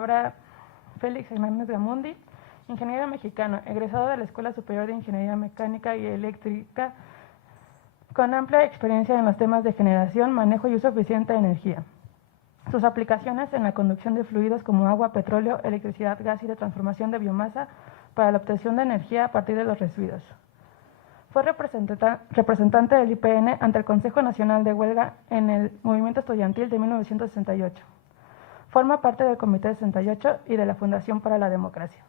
Ahora, Félix Hernández Gamundi, ingeniero mexicano, egresado de la Escuela Superior de Ingeniería Mecánica y Eléctrica, con amplia experiencia en los temas de generación, manejo y uso eficiente de energía. Sus aplicaciones en la conducción de fluidos como agua, petróleo, electricidad, gas y de transformación de biomasa para la obtención de energía a partir de los residuos. Fue representante del IPN ante el Consejo Nacional de Huelga en el Movimiento Estudiantil de 1968. Forma parte del Comité 68 y de la Fundación para la Democracia.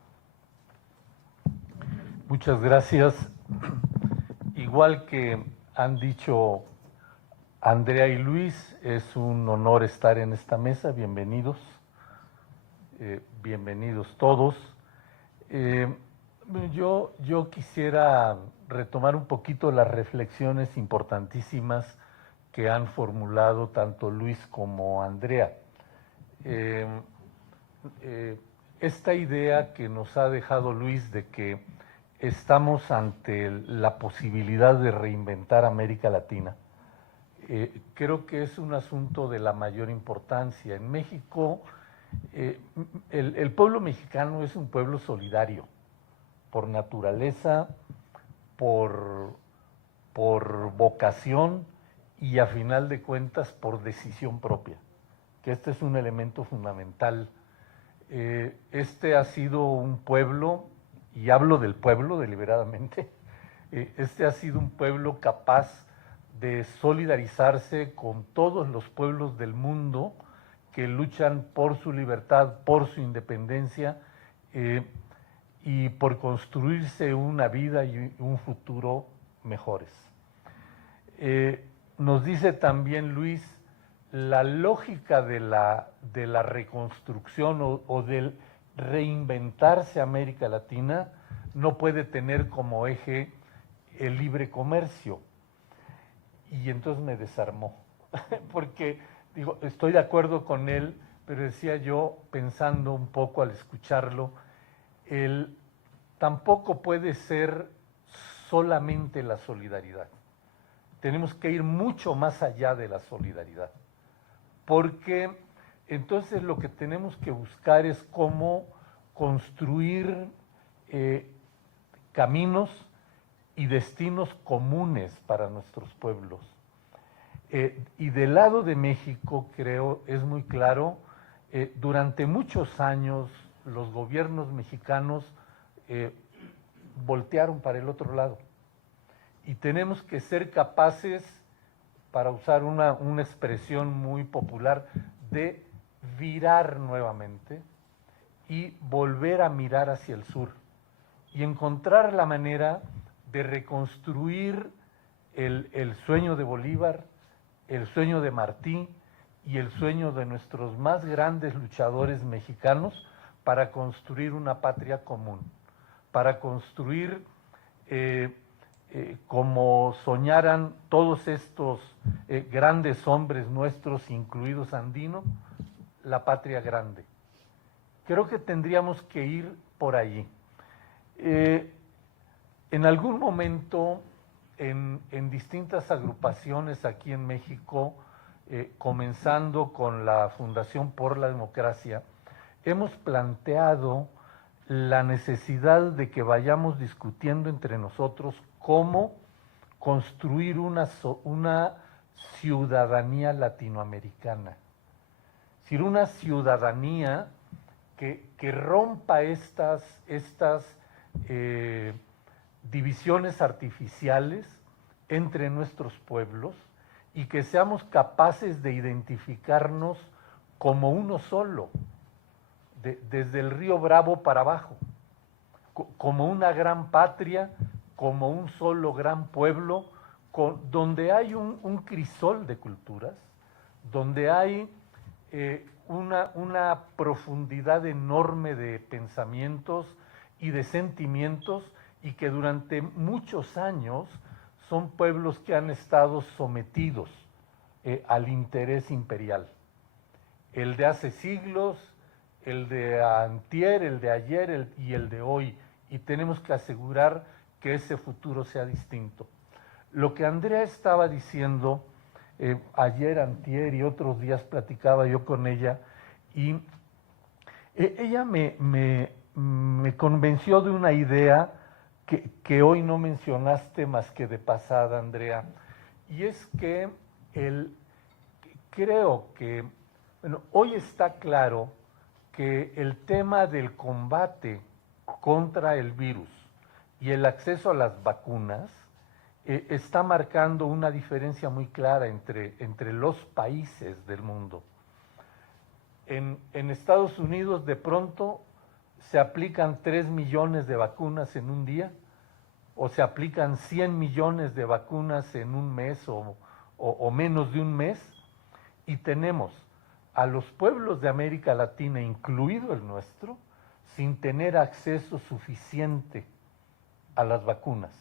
Muchas gracias. Igual que han dicho Andrea y Luis, es un honor estar en esta mesa. Bienvenidos. Bienvenidos todos. Yo quisiera retomar un poquito las reflexiones importantísimas que han formulado tanto Luis como Andrea. Esta idea que nos ha dejado Luis de que estamos ante la posibilidad de reinventar América Latina, creo que es un asunto de la mayor importancia. En México, el pueblo mexicano es un pueblo solidario, por naturaleza, por vocación y a final de cuentas por decisión propia, que este es un elemento fundamental. Este ha sido un pueblo, y hablo del pueblo deliberadamente, este ha sido un pueblo capaz de solidarizarse con todos los pueblos del mundo que luchan por su libertad, por su independencia y por construirse una vida y un futuro mejores. Nos dice también Luis, la lógica de la reconstrucción o del reinventarse América Latina no puede tener como eje el libre comercio. Y entonces me desarmó, porque digo, estoy de acuerdo con él, pero decía yo, pensando un poco al escucharlo, tampoco puede ser solamente la solidaridad. Tenemos que ir mucho más allá de la solidaridad, porque entonces lo que tenemos que buscar es cómo construir caminos y destinos comunes para nuestros pueblos. Y del lado de México, creo, es muy claro, durante muchos años los gobiernos mexicanos voltearon para el otro lado. Y tenemos que ser capaces, para usar una expresión muy popular, de virar nuevamente y volver a mirar hacia el sur y encontrar la manera de reconstruir el sueño de Bolívar, el sueño de Martí y el sueño de nuestros más grandes luchadores mexicanos para construir una patria común, para construir como soñaran todos estos grandes hombres nuestros, incluidos Andino, la patria grande. Creo que tendríamos que ir por allí. En algún momento, en distintas agrupaciones aquí en México, comenzando con la Fundación por la Democracia, hemos planteado la necesidad de que vayamos discutiendo entre nosotros cómo construir una ciudadanía latinoamericana. Es decir, una ciudadanía que rompa estas divisiones artificiales entre nuestros pueblos y que seamos capaces de identificarnos como uno solo, desde el río Bravo para abajo, como una gran patria, como un solo gran pueblo, donde hay un crisol de culturas, donde hay una profundidad enorme de pensamientos y de sentimientos, y que durante muchos años son pueblos que han estado sometidos al interés imperial. El de hace siglos, el de antier, el de ayer y el de hoy, y tenemos que asegurar que ese futuro sea distinto. Lo que Andrea estaba diciendo, ayer, antier y otros días platicaba yo con ella, y Ella me convenció de una idea que hoy no mencionaste más que de pasada, Andrea, y es que creo que, bueno, hoy está claro que el tema del combate contra el virus y el acceso a las vacunas está marcando una diferencia muy clara entre los países del mundo. En Estados Unidos de pronto se aplican 3 millones de vacunas en un día o se aplican 100 millones de vacunas en un mes o menos de un mes, y tenemos a los pueblos de América Latina, incluido el nuestro, sin tener acceso suficiente a las vacunas.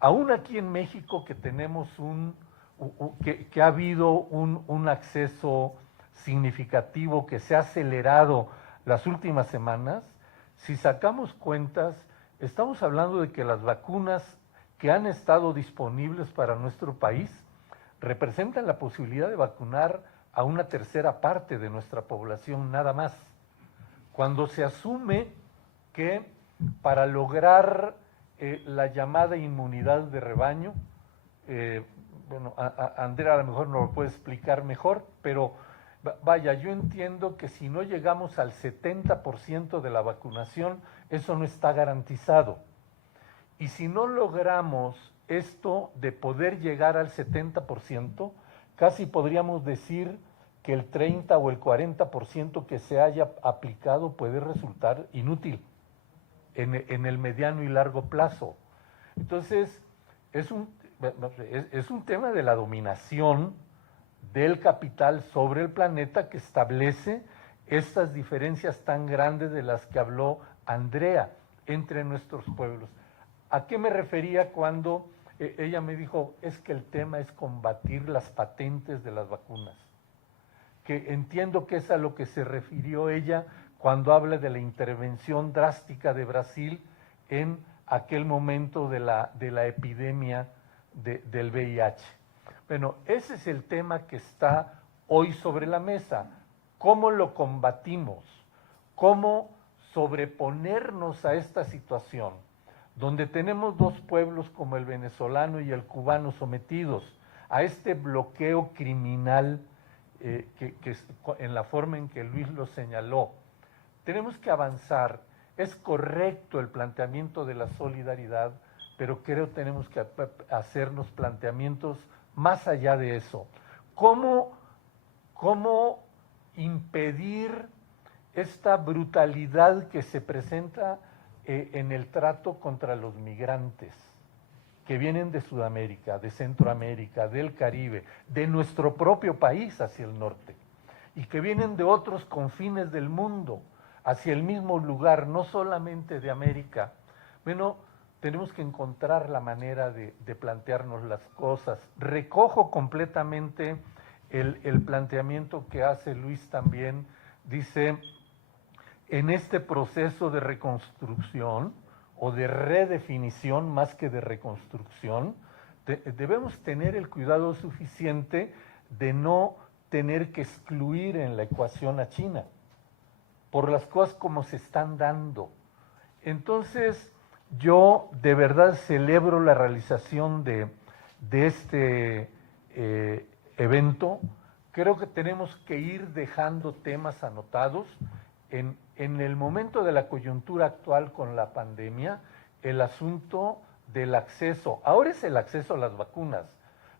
Aún aquí en México que tenemos que ha habido un acceso significativo que se ha acelerado las últimas semanas, si sacamos cuentas, estamos hablando de que las vacunas que han estado disponibles para nuestro país representan la posibilidad de vacunar a una tercera parte de nuestra población nada más. Cuando se asume que para lograr la llamada inmunidad de rebaño, bueno, Andrea a lo mejor nos lo puede explicar mejor, pero vaya, yo entiendo que si no llegamos al 70% de la vacunación, eso no está garantizado. Y si no logramos esto de poder llegar al 70%, casi podríamos decir que el 30 o el 40% que se haya aplicado puede resultar inútil en el mediano y largo plazo. Entonces, es un tema de la dominación del capital sobre el planeta que establece estas diferencias tan grandes de las que habló Andrea entre nuestros pueblos. ¿A qué me refería cuando ella me dijo, es que el tema es combatir las patentes de las vacunas? Que entiendo que es a lo que se refirió ella cuando habla de la intervención drástica de Brasil en aquel momento de la epidemia del VIH. Bueno, ese es el tema que está hoy sobre la mesa. ¿Cómo lo combatimos? ¿Cómo sobreponernos a esta situación? Donde tenemos dos pueblos como el venezolano y el cubano sometidos a este bloqueo criminal en la forma en que Luis lo señaló. Tenemos que avanzar. Es correcto el planteamiento de la solidaridad, pero creo que tenemos que hacernos planteamientos más allá de eso. ¿Cómo impedir esta brutalidad que se presenta en el trato contra los migrantes que vienen de Sudamérica, de Centroamérica, del Caribe, de nuestro propio país hacia el norte, y que vienen de otros confines del mundo hacia el mismo lugar, no solamente de América? Bueno, tenemos que encontrar la manera de plantearnos las cosas. Recojo completamente el planteamiento que hace Luis también. Dice, en este proceso de reconstrucción o de redefinición más que de reconstrucción, debemos tener el cuidado suficiente de no tener que excluir en la ecuación a China por las cosas como se están dando. Entonces, yo de verdad celebro la realización de este evento. Creo que tenemos que ir dejando temas anotados. En el momento de la coyuntura actual con la pandemia, el asunto del acceso, ahora es el acceso a las vacunas,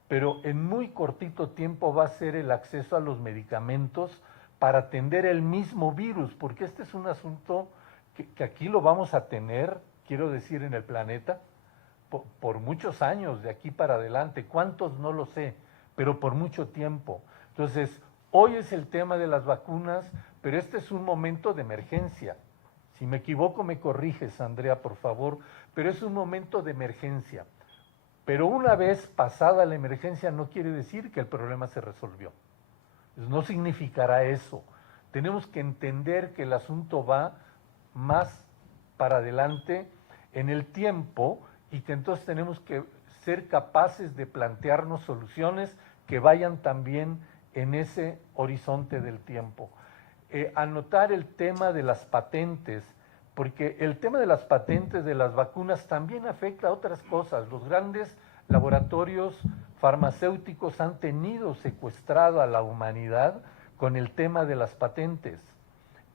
pero en muy cortito tiempo va a ser el acceso a los medicamentos para atender el mismo virus, porque este es un asunto que aquí lo vamos a tener, quiero decir, en el planeta, por muchos años, de aquí para adelante. ¿Cuántos? No lo sé, pero por mucho tiempo. Entonces, hoy es el tema de las vacunas, pero este es un momento de emergencia. Si me equivoco, me corriges, Andrea, por favor, pero es un momento de emergencia. Pero una vez pasada la emergencia no quiere decir que el problema se resolvió. No significará eso. Tenemos que entender que el asunto va más para adelante en el tiempo y que entonces tenemos que ser capaces de plantearnos soluciones que vayan también en ese horizonte del tiempo. anotar el tema de las patentes, porque el tema de las patentes de las vacunas también afecta a otras cosas. Los grandes laboratorios farmacéuticos han tenido secuestrado a la humanidad con el tema de las patentes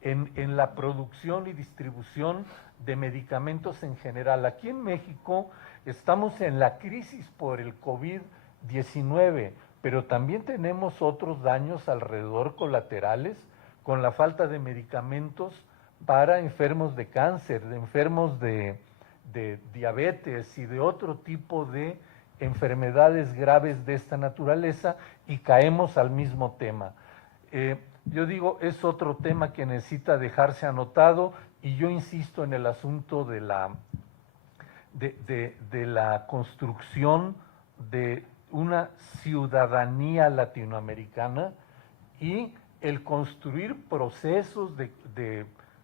en la producción y distribución de medicamentos en general. Aquí en México estamos en la crisis por el COVID-19, pero también tenemos otros daños alrededor colaterales con la falta de medicamentos para enfermos de cáncer, de enfermos de diabetes y de otro tipo de enfermedades graves de esta naturaleza, y caemos al mismo tema. Yo digo, es otro tema que necesita dejarse anotado, y yo insisto en el asunto de la construcción de una ciudadanía latinoamericana y el construir procesos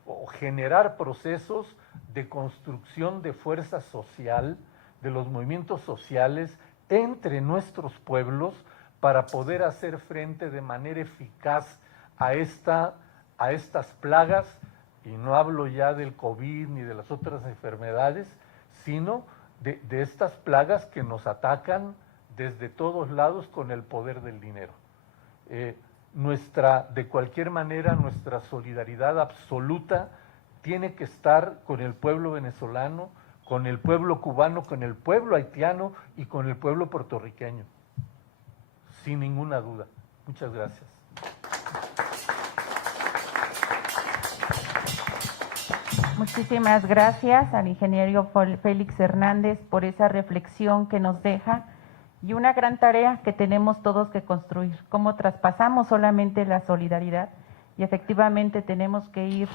o generar procesos de construcción de fuerza social, de los movimientos sociales entre nuestros pueblos, para poder hacer frente de manera eficaz a estas plagas, y no hablo ya del COVID ni de las otras enfermedades, sino de estas plagas que nos atacan desde todos lados con el poder del dinero. De cualquier manera, nuestra solidaridad absoluta tiene que estar con el pueblo venezolano, con el pueblo cubano, con el pueblo haitiano y con el pueblo puertorriqueño, sin ninguna duda. Muchas gracias. Muchísimas gracias al ingeniero Félix Hernández por esa reflexión que nos deja, y una gran tarea que tenemos todos que construir, cómo traspasamos solamente la solidaridad, y efectivamente tenemos que ir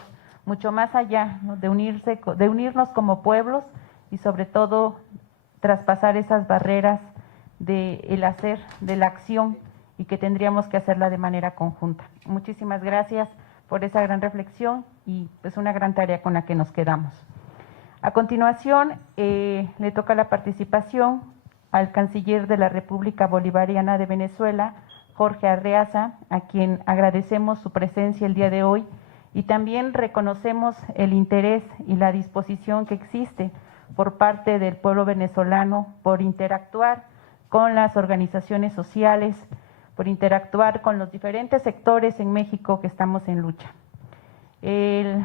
mucho más allá, ¿no?, de unirnos como pueblos, y sobre todo traspasar esas barreras del hacer, de la acción, y que tendríamos que hacerla de manera conjunta. Muchísimas gracias por esa gran reflexión, y pues una gran tarea con la que nos quedamos. A continuación, le toca la participación al canciller de la República Bolivariana de Venezuela, Jorge Arreaza, a quien agradecemos su presencia el día de hoy, y también reconocemos el interés y la disposición que existe por parte del pueblo venezolano por interactuar con las organizaciones sociales, por interactuar con los diferentes sectores en México que estamos en lucha. El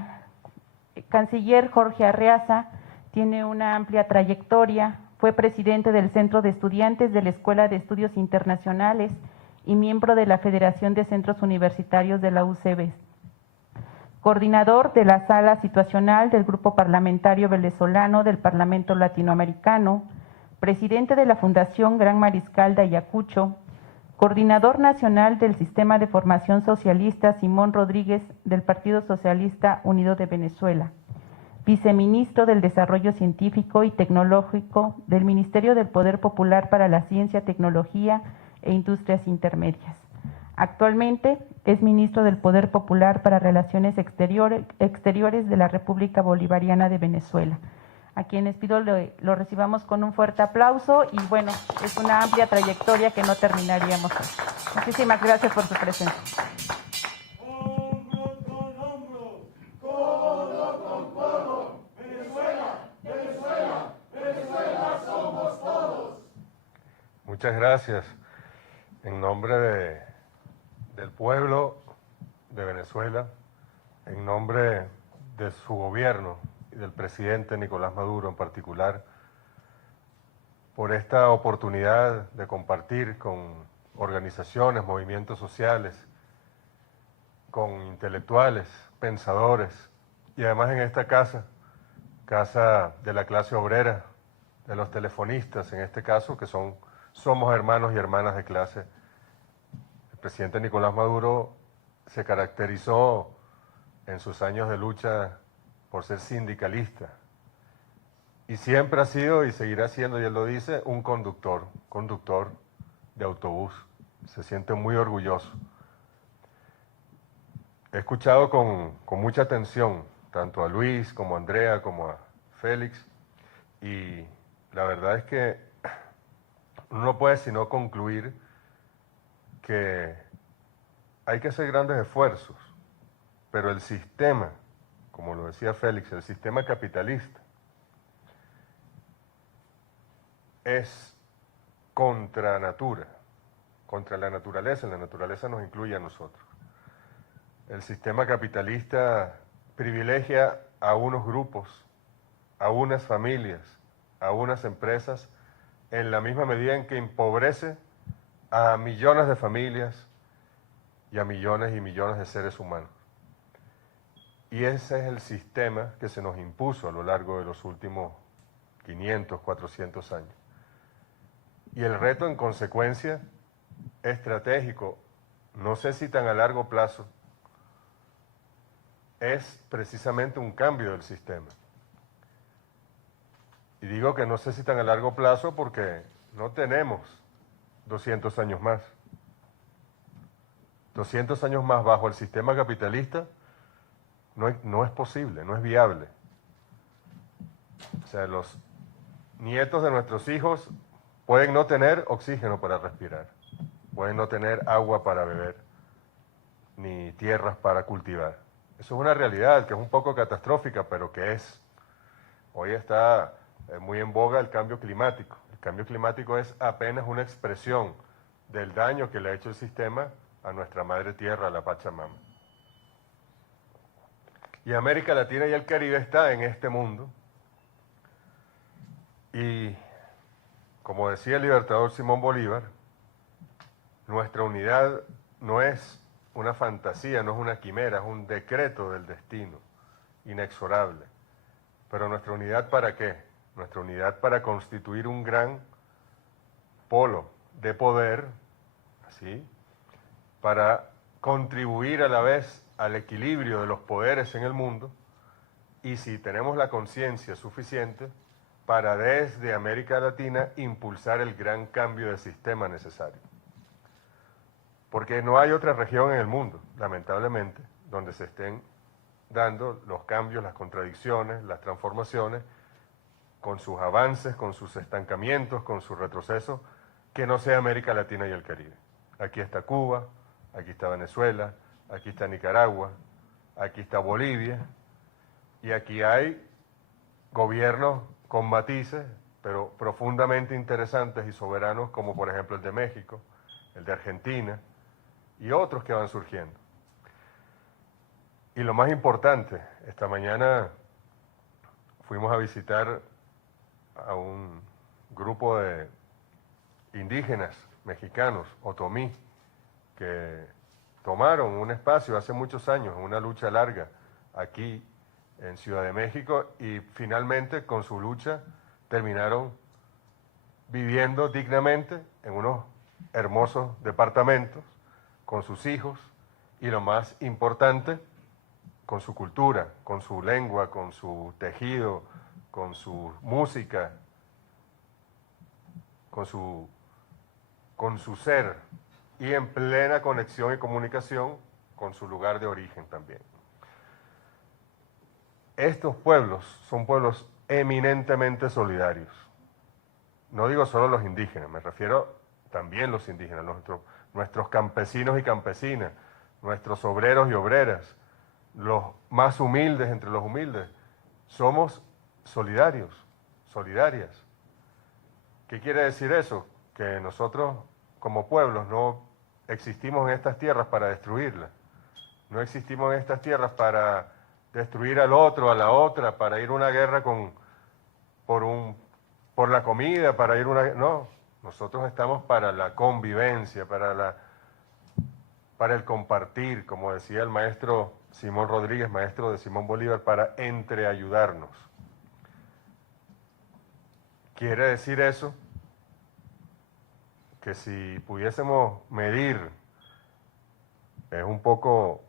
canciller Jorge Arreaza tiene una amplia trayectoria, fue presidente del Centro de Estudiantes de la Escuela de Estudios Internacionales y miembro de la Federación de Centros Universitarios de la UCB, coordinador de la Sala Situacional del Grupo Parlamentario Venezolano del Parlamento Latinoamericano, presidente de la Fundación Gran Mariscal de Ayacucho, coordinador nacional del Sistema de Formación Socialista Simón Rodríguez del Partido Socialista Unido de Venezuela, viceministro del Desarrollo Científico y Tecnológico del Ministerio del Poder Popular para la Ciencia, Tecnología e Industrias Intermedias. Actualmente es ministro del Poder Popular para Relaciones Exteriores de la República Bolivariana de Venezuela, a quienes pido lo recibamos con un fuerte aplauso, y bueno, es una amplia trayectoria que no terminaríamos hoy. Muchísimas gracias por su presencia. Hombro con hombro, codo con codo, Venezuela, Venezuela, Venezuela somos todos. Muchas gracias. En nombre del pueblo de Venezuela, en nombre de su gobierno y del presidente Nicolás Maduro en particular, por esta oportunidad de compartir con organizaciones, movimientos sociales, con intelectuales, pensadores, y además en esta casa de la clase obrera, de los telefonistas en este caso, que somos hermanos y hermanas de clase. El presidente Nicolás Maduro se caracterizó en sus años de lucha por ser sindicalista, y siempre ha sido y seguirá siendo, y él lo dice, un conductor de autobús. Se siente muy orgulloso. He escuchado con mucha atención tanto a Luis como a Andrea como a Félix, y la verdad es que uno no puede sino concluir que hay que hacer grandes esfuerzos pero el sistema, como lo decía Félix, el sistema capitalista es contra natura, contra la naturaleza nos incluye a nosotros. El sistema capitalista privilegia a unos grupos, a unas familias, a unas empresas, en la misma medida en que empobrece a millones de familias y a millones y millones de seres humanos. Y ese es el sistema que se nos impuso a lo largo de los últimos 500, 400 años. Y el reto, en consecuencia, estratégico, no sé si tan a largo plazo, es precisamente un cambio del sistema. Y digo que no sé si tan a largo plazo porque no tenemos 200 años más. 200 años más bajo el sistema capitalista no es posible, no es viable. O sea, los nietos de nuestros hijos pueden no tener oxígeno para respirar, pueden no tener agua para beber, ni tierras para cultivar. Eso es una realidad que es un poco catastrófica, pero que es. Hoy está muy en boga el cambio climático. El cambio climático es apenas una expresión del daño que le ha hecho el sistema a nuestra madre tierra, a la Pachamama. Y América Latina y el Caribe está en este mundo. Y, como decía el libertador Simón Bolívar, nuestra unidad no es una fantasía, no es una quimera, es un decreto del destino, inexorable. Pero nuestra unidad, ¿para qué? Nuestra unidad para constituir un gran polo de poder, ¿sí?, para contribuir a la vez al equilibrio de los poderes en el mundo, y si tenemos la conciencia suficiente, para desde América Latina impulsar el gran cambio de sistema necesario. Porque no hay otra región en el mundo, lamentablemente, donde se estén dando los cambios, las contradicciones, las transformaciones, con sus avances, con sus estancamientos, con sus retrocesos, que no sea América Latina y el Caribe. Aquí está Cuba, aquí está Venezuela, aquí está Nicaragua, aquí está Bolivia, y aquí hay gobiernos con matices, pero profundamente interesantes y soberanos, como por ejemplo el de México, el de Argentina, y otros que van surgiendo. Y lo más importante, esta mañana fuimos a visitar a un grupo de indígenas mexicanos, otomí, que tomaron un espacio hace muchos años, en una lucha larga, aquí en Ciudad de México, y finalmente con su lucha terminaron viviendo dignamente en unos hermosos departamentos, con sus hijos, y lo más importante, con su cultura, con su lengua, con su tejido, con su música, con su ser, y en plena conexión y comunicación con su lugar de origen también. Estos pueblos son pueblos eminentemente solidarios. No digo solo los indígenas, me refiero también a los indígenas, nuestros campesinos y campesinas, nuestros obreros y obreras, los más humildes entre los humildes. Somos solidarios, solidarias. ¿Qué quiere decir eso? Que nosotros como pueblos no existimos en estas tierras para destruirlas. No existimos en estas tierras para destruir al otro, a la otra, para ir a una guerra por la comida, para ir a una... No, nosotros estamos para la convivencia, para el compartir, como decía el maestro Simón Rodríguez, maestro de Simón Bolívar, para entreayudarnos. Quiere decir eso que si pudiésemos medir, es un poco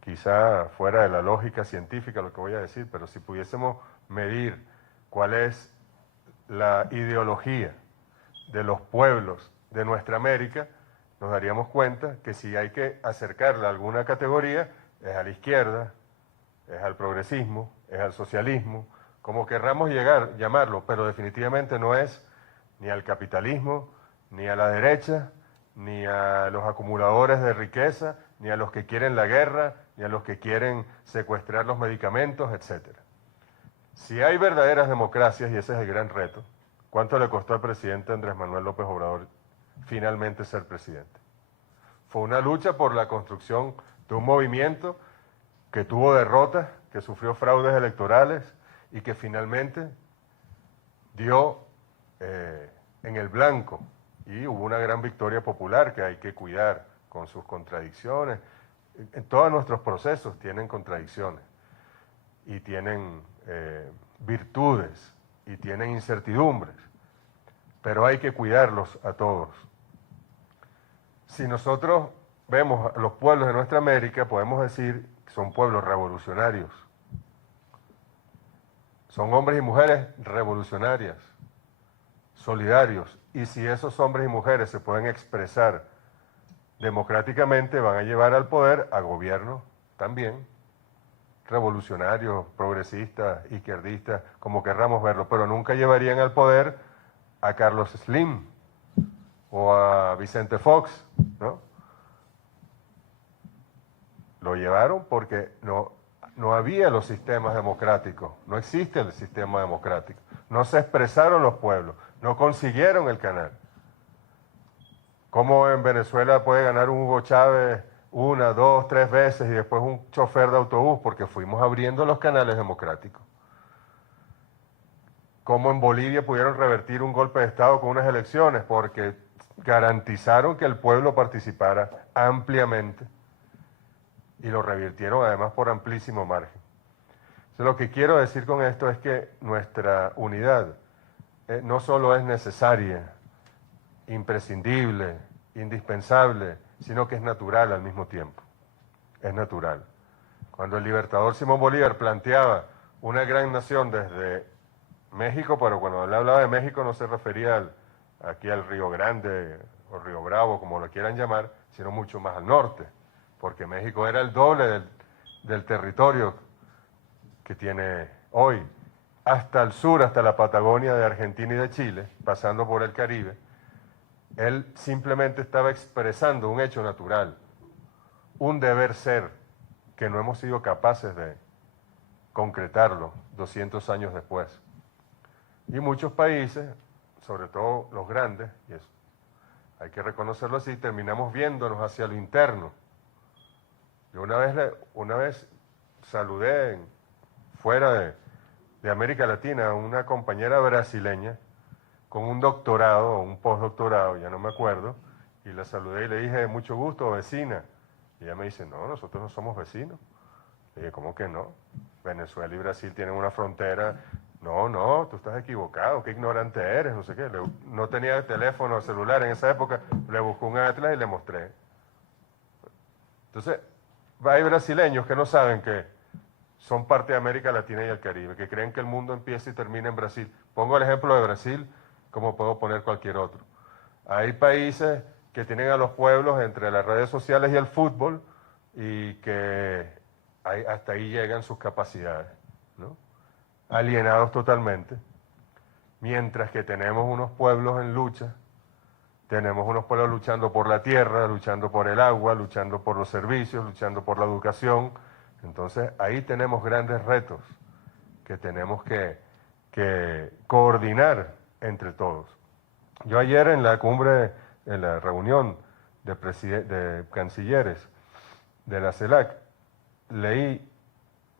quizá fuera de la lógica científica lo que voy a decir, pero si pudiésemos medir cuál es la ideología de los pueblos de nuestra América, nos daríamos cuenta que si hay que acercarla a alguna categoría, es a la izquierda, es al progresismo, es al socialismo, como querramos llamarlo, pero definitivamente no es ni al capitalismo, ni a la derecha, ni a los acumuladores de riqueza, ni a los que quieren la guerra, ni a los que quieren secuestrar los medicamentos, etc. Si hay verdaderas democracias, y ese es el gran reto, ¿cuánto le costó al presidente Andrés Manuel López Obrador finalmente ser presidente? Fue una lucha por la construcción de un movimiento que tuvo derrotas, que sufrió fraudes electorales y que finalmente dio en el blanco, y hubo una gran victoria popular que hay que cuidar con sus contradicciones. En todos nuestros procesos tienen contradicciones y tienen virtudes y tienen incertidumbres, pero hay que cuidarlos a todos. Si nosotros vemos a los pueblos de nuestra América, podemos decir que son pueblos revolucionarios. Son hombres y mujeres revolucionarias, solidarios, y si esos hombres y mujeres se pueden expresar democráticamente, van a llevar al poder a gobiernos también revolucionarios, progresistas, izquierdistas, como querramos verlo, pero nunca llevarían al poder a Carlos Slim o a Vicente Fox, ¿no? Lo llevaron porque no había los sistemas democráticos, no existe el sistema democrático, no se expresaron los pueblos, no consiguieron el canal. ¿Cómo en Venezuela puede ganar un Hugo Chávez una, dos, tres veces y después un chofer de autobús? Porque fuimos abriendo los canales democráticos. ¿Cómo en Bolivia pudieron revertir un golpe de Estado con unas elecciones? Porque garantizaron que el pueblo participara ampliamente y lo revirtieron además por amplísimo margen. Entonces, lo que quiero decir con esto es que nuestra unidad no solo es necesaria, imprescindible, indispensable, sino que es natural al mismo tiempo. Es natural. Cuando el libertador Simón Bolívar planteaba una gran nación desde México, pero cuando él hablaba de México no se refería aquí al Río Grande o Río Bravo, como lo quieran llamar, sino mucho más al norte, porque México era el doble del territorio que tiene hoy, hasta el sur, hasta la Patagonia de Argentina y de Chile, pasando por el Caribe. Él simplemente estaba expresando un hecho natural, un deber ser, que no hemos sido capaces de concretarlo 200 años después. Y muchos países, sobre todo los grandes, y eso hay que reconocerlo así, terminamos viéndonos hacia lo interno. Yo una vez saludé fuera de América Latina a una compañera brasileña con un doctorado o un postdoctorado, ya no me acuerdo, y la saludé y le dije, mucho gusto, vecina. Y ella me dice, no, nosotros no somos vecinos. Le dije, ¿cómo que no? Venezuela y Brasil tienen una frontera. No, tú estás equivocado, qué ignorante eres, no sé qué. No tenía teléfono celular en esa época, le busqué un atlas y le mostré. Entonces, hay brasileños que no saben que son parte de América Latina y el Caribe, que creen que el mundo empieza y termina en Brasil. Pongo el ejemplo de Brasil, como puedo poner cualquier otro. Hay países que tienen a los pueblos entre las redes sociales y el fútbol y que hasta ahí llegan sus capacidades, ¿no? Alienados totalmente, mientras que tenemos unos pueblos en lucha, tenemos unos pueblos luchando por la tierra, luchando por el agua, luchando por los servicios, luchando por la educación. Entonces ahí tenemos grandes retos que tenemos que coordinar entre todos. Yo ayer en la cumbre, en la reunión de cancilleres de la CELAC, leí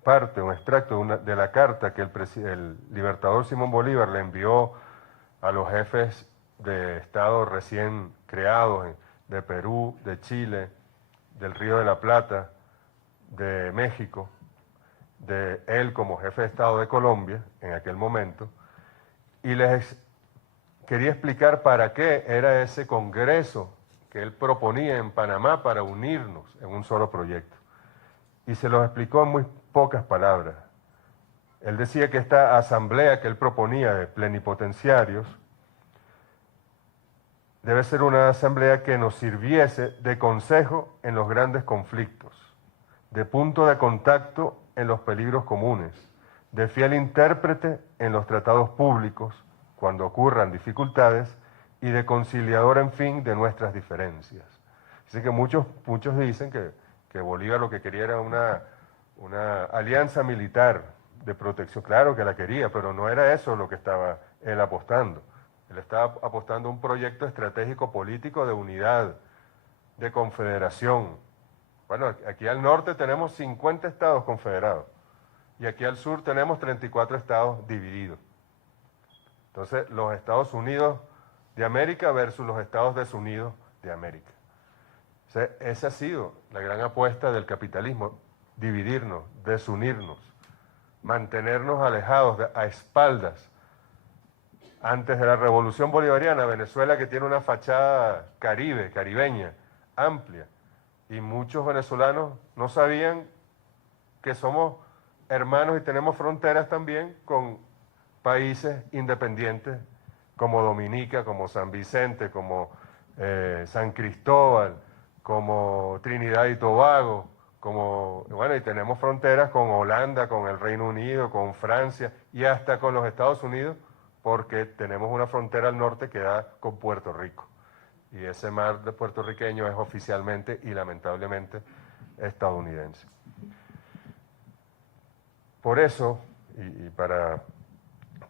un extracto de la carta que el libertador Simón Bolívar le envió a los jefes de Estado recién creados de Perú, de Chile, del Río de la Plata, de México, de él como jefe de Estado de Colombia en aquel momento, y les quería explicar para qué era ese congreso que él proponía en Panamá para unirnos en un solo proyecto. Y se los explicó en muy pocas palabras. Él decía que esta asamblea que él proponía de plenipotenciarios debe ser una asamblea que nos sirviese de consejo en los grandes conflictos, de punto de contacto en los peligros comunes, de fiel intérprete en los tratados públicos cuando ocurran dificultades y de conciliador, en fin, de nuestras diferencias. Así que muchos dicen que que Bolívar lo que quería era una alianza militar de protección. Claro que la quería, pero no era eso lo que estaba él apostando. Él estaba apostando a un proyecto estratégico político de unidad, de confederación. Bueno, aquí al norte tenemos 50 estados confederados y aquí al sur tenemos 34 estados divididos. Entonces, los Estados Unidos de América versus los Estados desunidos de América. O sea, esa ha sido la gran apuesta del capitalismo, dividirnos, desunirnos, mantenernos alejados, a espaldas. Antes de la Revolución Bolivariana, Venezuela, que tiene una fachada caribeña, amplia, y muchos venezolanos no sabían que somos hermanos y tenemos fronteras también con países independientes como Dominica, como San Vicente, como San Cristóbal, como Trinidad y Tobago, y tenemos fronteras con Holanda, con el Reino Unido, con Francia y hasta con los Estados Unidos, porque tenemos una frontera al norte que da con Puerto Rico. Y ese mar de puertorriqueño es oficialmente y lamentablemente estadounidense. Por eso, y para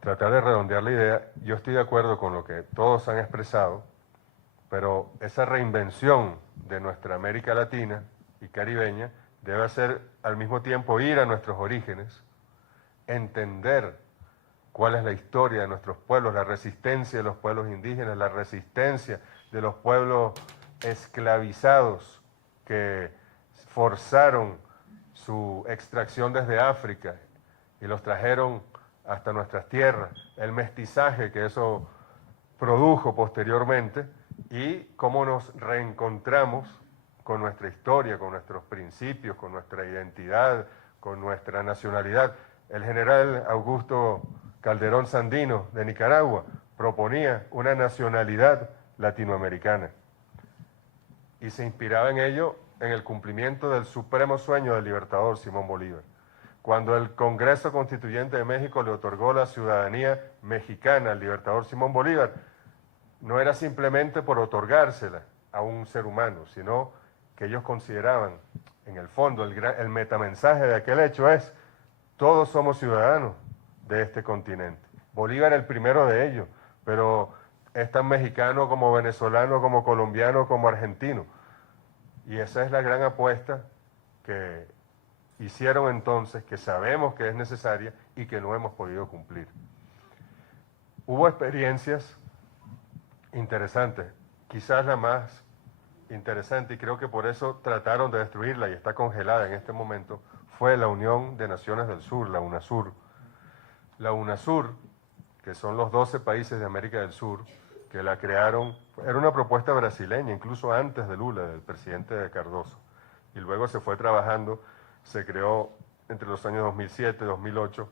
tratar de redondear la idea, yo estoy de acuerdo con lo que todos han expresado, pero esa reinvención de nuestra América Latina y caribeña debe hacer al mismo tiempo ir a nuestros orígenes, entender cuál es la historia de nuestros pueblos, la resistencia de los pueblos indígenas, la resistencia de los pueblos esclavizados que forzaron su extracción desde África y los trajeron hasta nuestras tierras, el mestizaje que eso produjo posteriormente y cómo nos reencontramos con nuestra historia, con nuestros principios, con nuestra identidad, con nuestra nacionalidad. El general Augusto Calderón Sandino de Nicaragua proponía una nacionalidad latinoamericana y se inspiraba en ello en el cumplimiento del supremo sueño del libertador Simón Bolívar. Cuando el Congreso Constituyente de México le otorgó la ciudadanía mexicana al libertador Simón Bolívar, no era simplemente por otorgársela a un ser humano, sino que ellos consideraban, en el fondo, el metamensaje de aquel hecho es: todos somos ciudadanos de este continente. Bolívar el primero de ellos, pero es tan mexicano como venezolano, como colombiano, como argentino. Y esa es la gran apuesta que hicieron entonces, que sabemos que es necesaria y que no hemos podido cumplir. Hubo experiencias interesantes, quizás la más interesante, y creo que por eso trataron de destruirla y está congelada en este momento, fue la Unión de Naciones del Sur, la UNASUR. La UNASUR, que son los 12 países de América del Sur, que la crearon, era una propuesta brasileña, incluso antes de Lula, del presidente Cardoso, y luego se fue trabajando, se creó entre los años 2007 y 2008,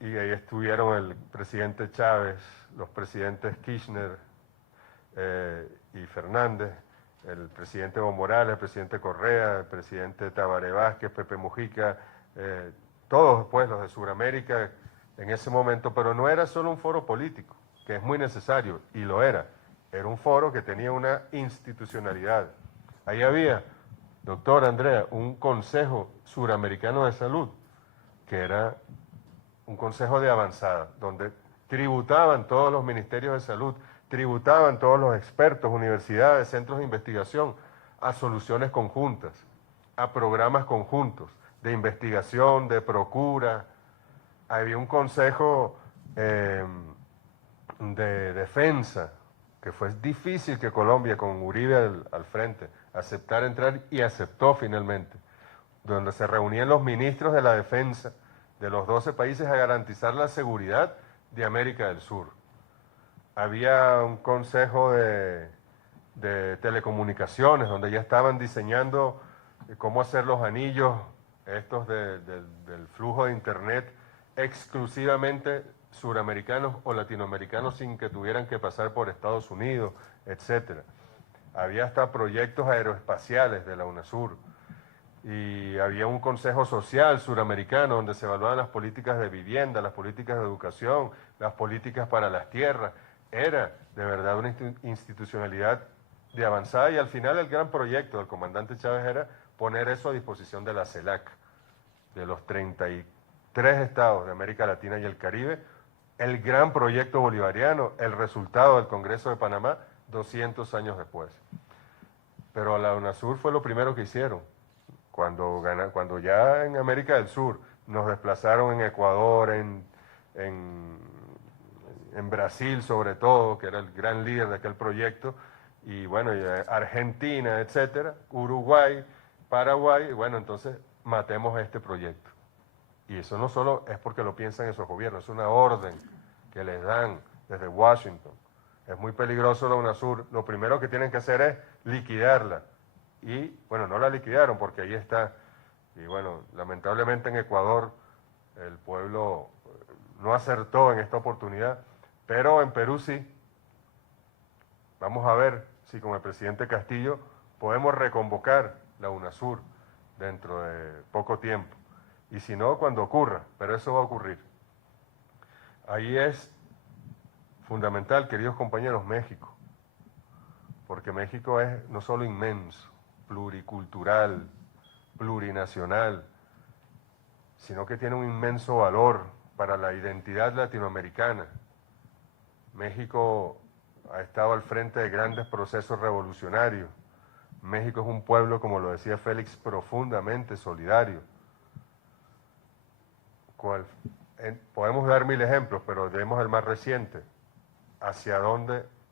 y ahí estuvieron el presidente Chávez, los presidentes Kirchner y Fernández, el presidente Evo Morales, el presidente Correa, el presidente Tabaré Vázquez, Pepe Mujica, todos pues los de Sudamérica en ese momento, pero no era solo un foro político, que es muy necesario, y lo era un foro que tenía una institucionalidad. Ahí había, doctor Andrea, un Consejo Suramericano de Salud, que era un consejo de avanzada, donde tributaban todos los ministerios de salud, tributaban todos los expertos, universidades, centros de investigación, a soluciones conjuntas, a programas conjuntos de investigación, de procura. Había un consejo de defensa, que fue difícil que Colombia, con Uribe al frente, aceptara entrar, y aceptó finalmente, donde se reunían los ministros de la defensa de los 12 países a garantizar la seguridad de América del Sur. Había un consejo de telecomunicaciones, donde ya estaban diseñando cómo hacer los anillos estos del flujo de internet exclusivamente suramericanos o latinoamericanos, sin que tuvieran que pasar por Estados Unidos, etc. Había hasta proyectos aeroespaciales de la UNASUR, y había un consejo social suramericano donde se evaluaban las políticas de vivienda, las políticas de educación, las políticas para las tierras. Era de verdad una institucionalidad de avanzada, y al final el gran proyecto del comandante Chávez era poner eso a disposición de la CELAC, de los 33 estados de América Latina y el Caribe, el gran proyecto bolivariano, el resultado del Congreso de Panamá 200 años después. Pero la UNASUR fue lo primero que hicieron. Cuando ya en América del Sur nos desplazaron en Ecuador, en Brasil sobre todo, que era el gran líder de aquel proyecto, y bueno, y Argentina, etcétera, Uruguay, Paraguay, bueno, entonces matemos este proyecto. Y eso no solo es porque lo piensan esos gobiernos, es una orden que les dan desde Washington. Es muy peligroso la UNASUR. Lo primero que tienen que hacer es liquidarla. Y, bueno, no la liquidaron porque ahí está. Y, bueno, lamentablemente en Ecuador el pueblo no acertó en esta oportunidad, pero en Perú sí. Vamos a ver si con el presidente Castillo podemos reconvocar la UNASUR dentro de poco tiempo. Y si no, cuando ocurra, pero eso va a ocurrir. Ahí es fundamental, queridos compañeros, México, porque México es no solo inmenso, pluricultural, plurinacional, sino que tiene un inmenso valor para la identidad latinoamericana. México ha estado al frente de grandes procesos revolucionarios. México es un pueblo, como lo decía Félix, profundamente solidario. Podemos dar 1000 ejemplos, pero demos el más reciente.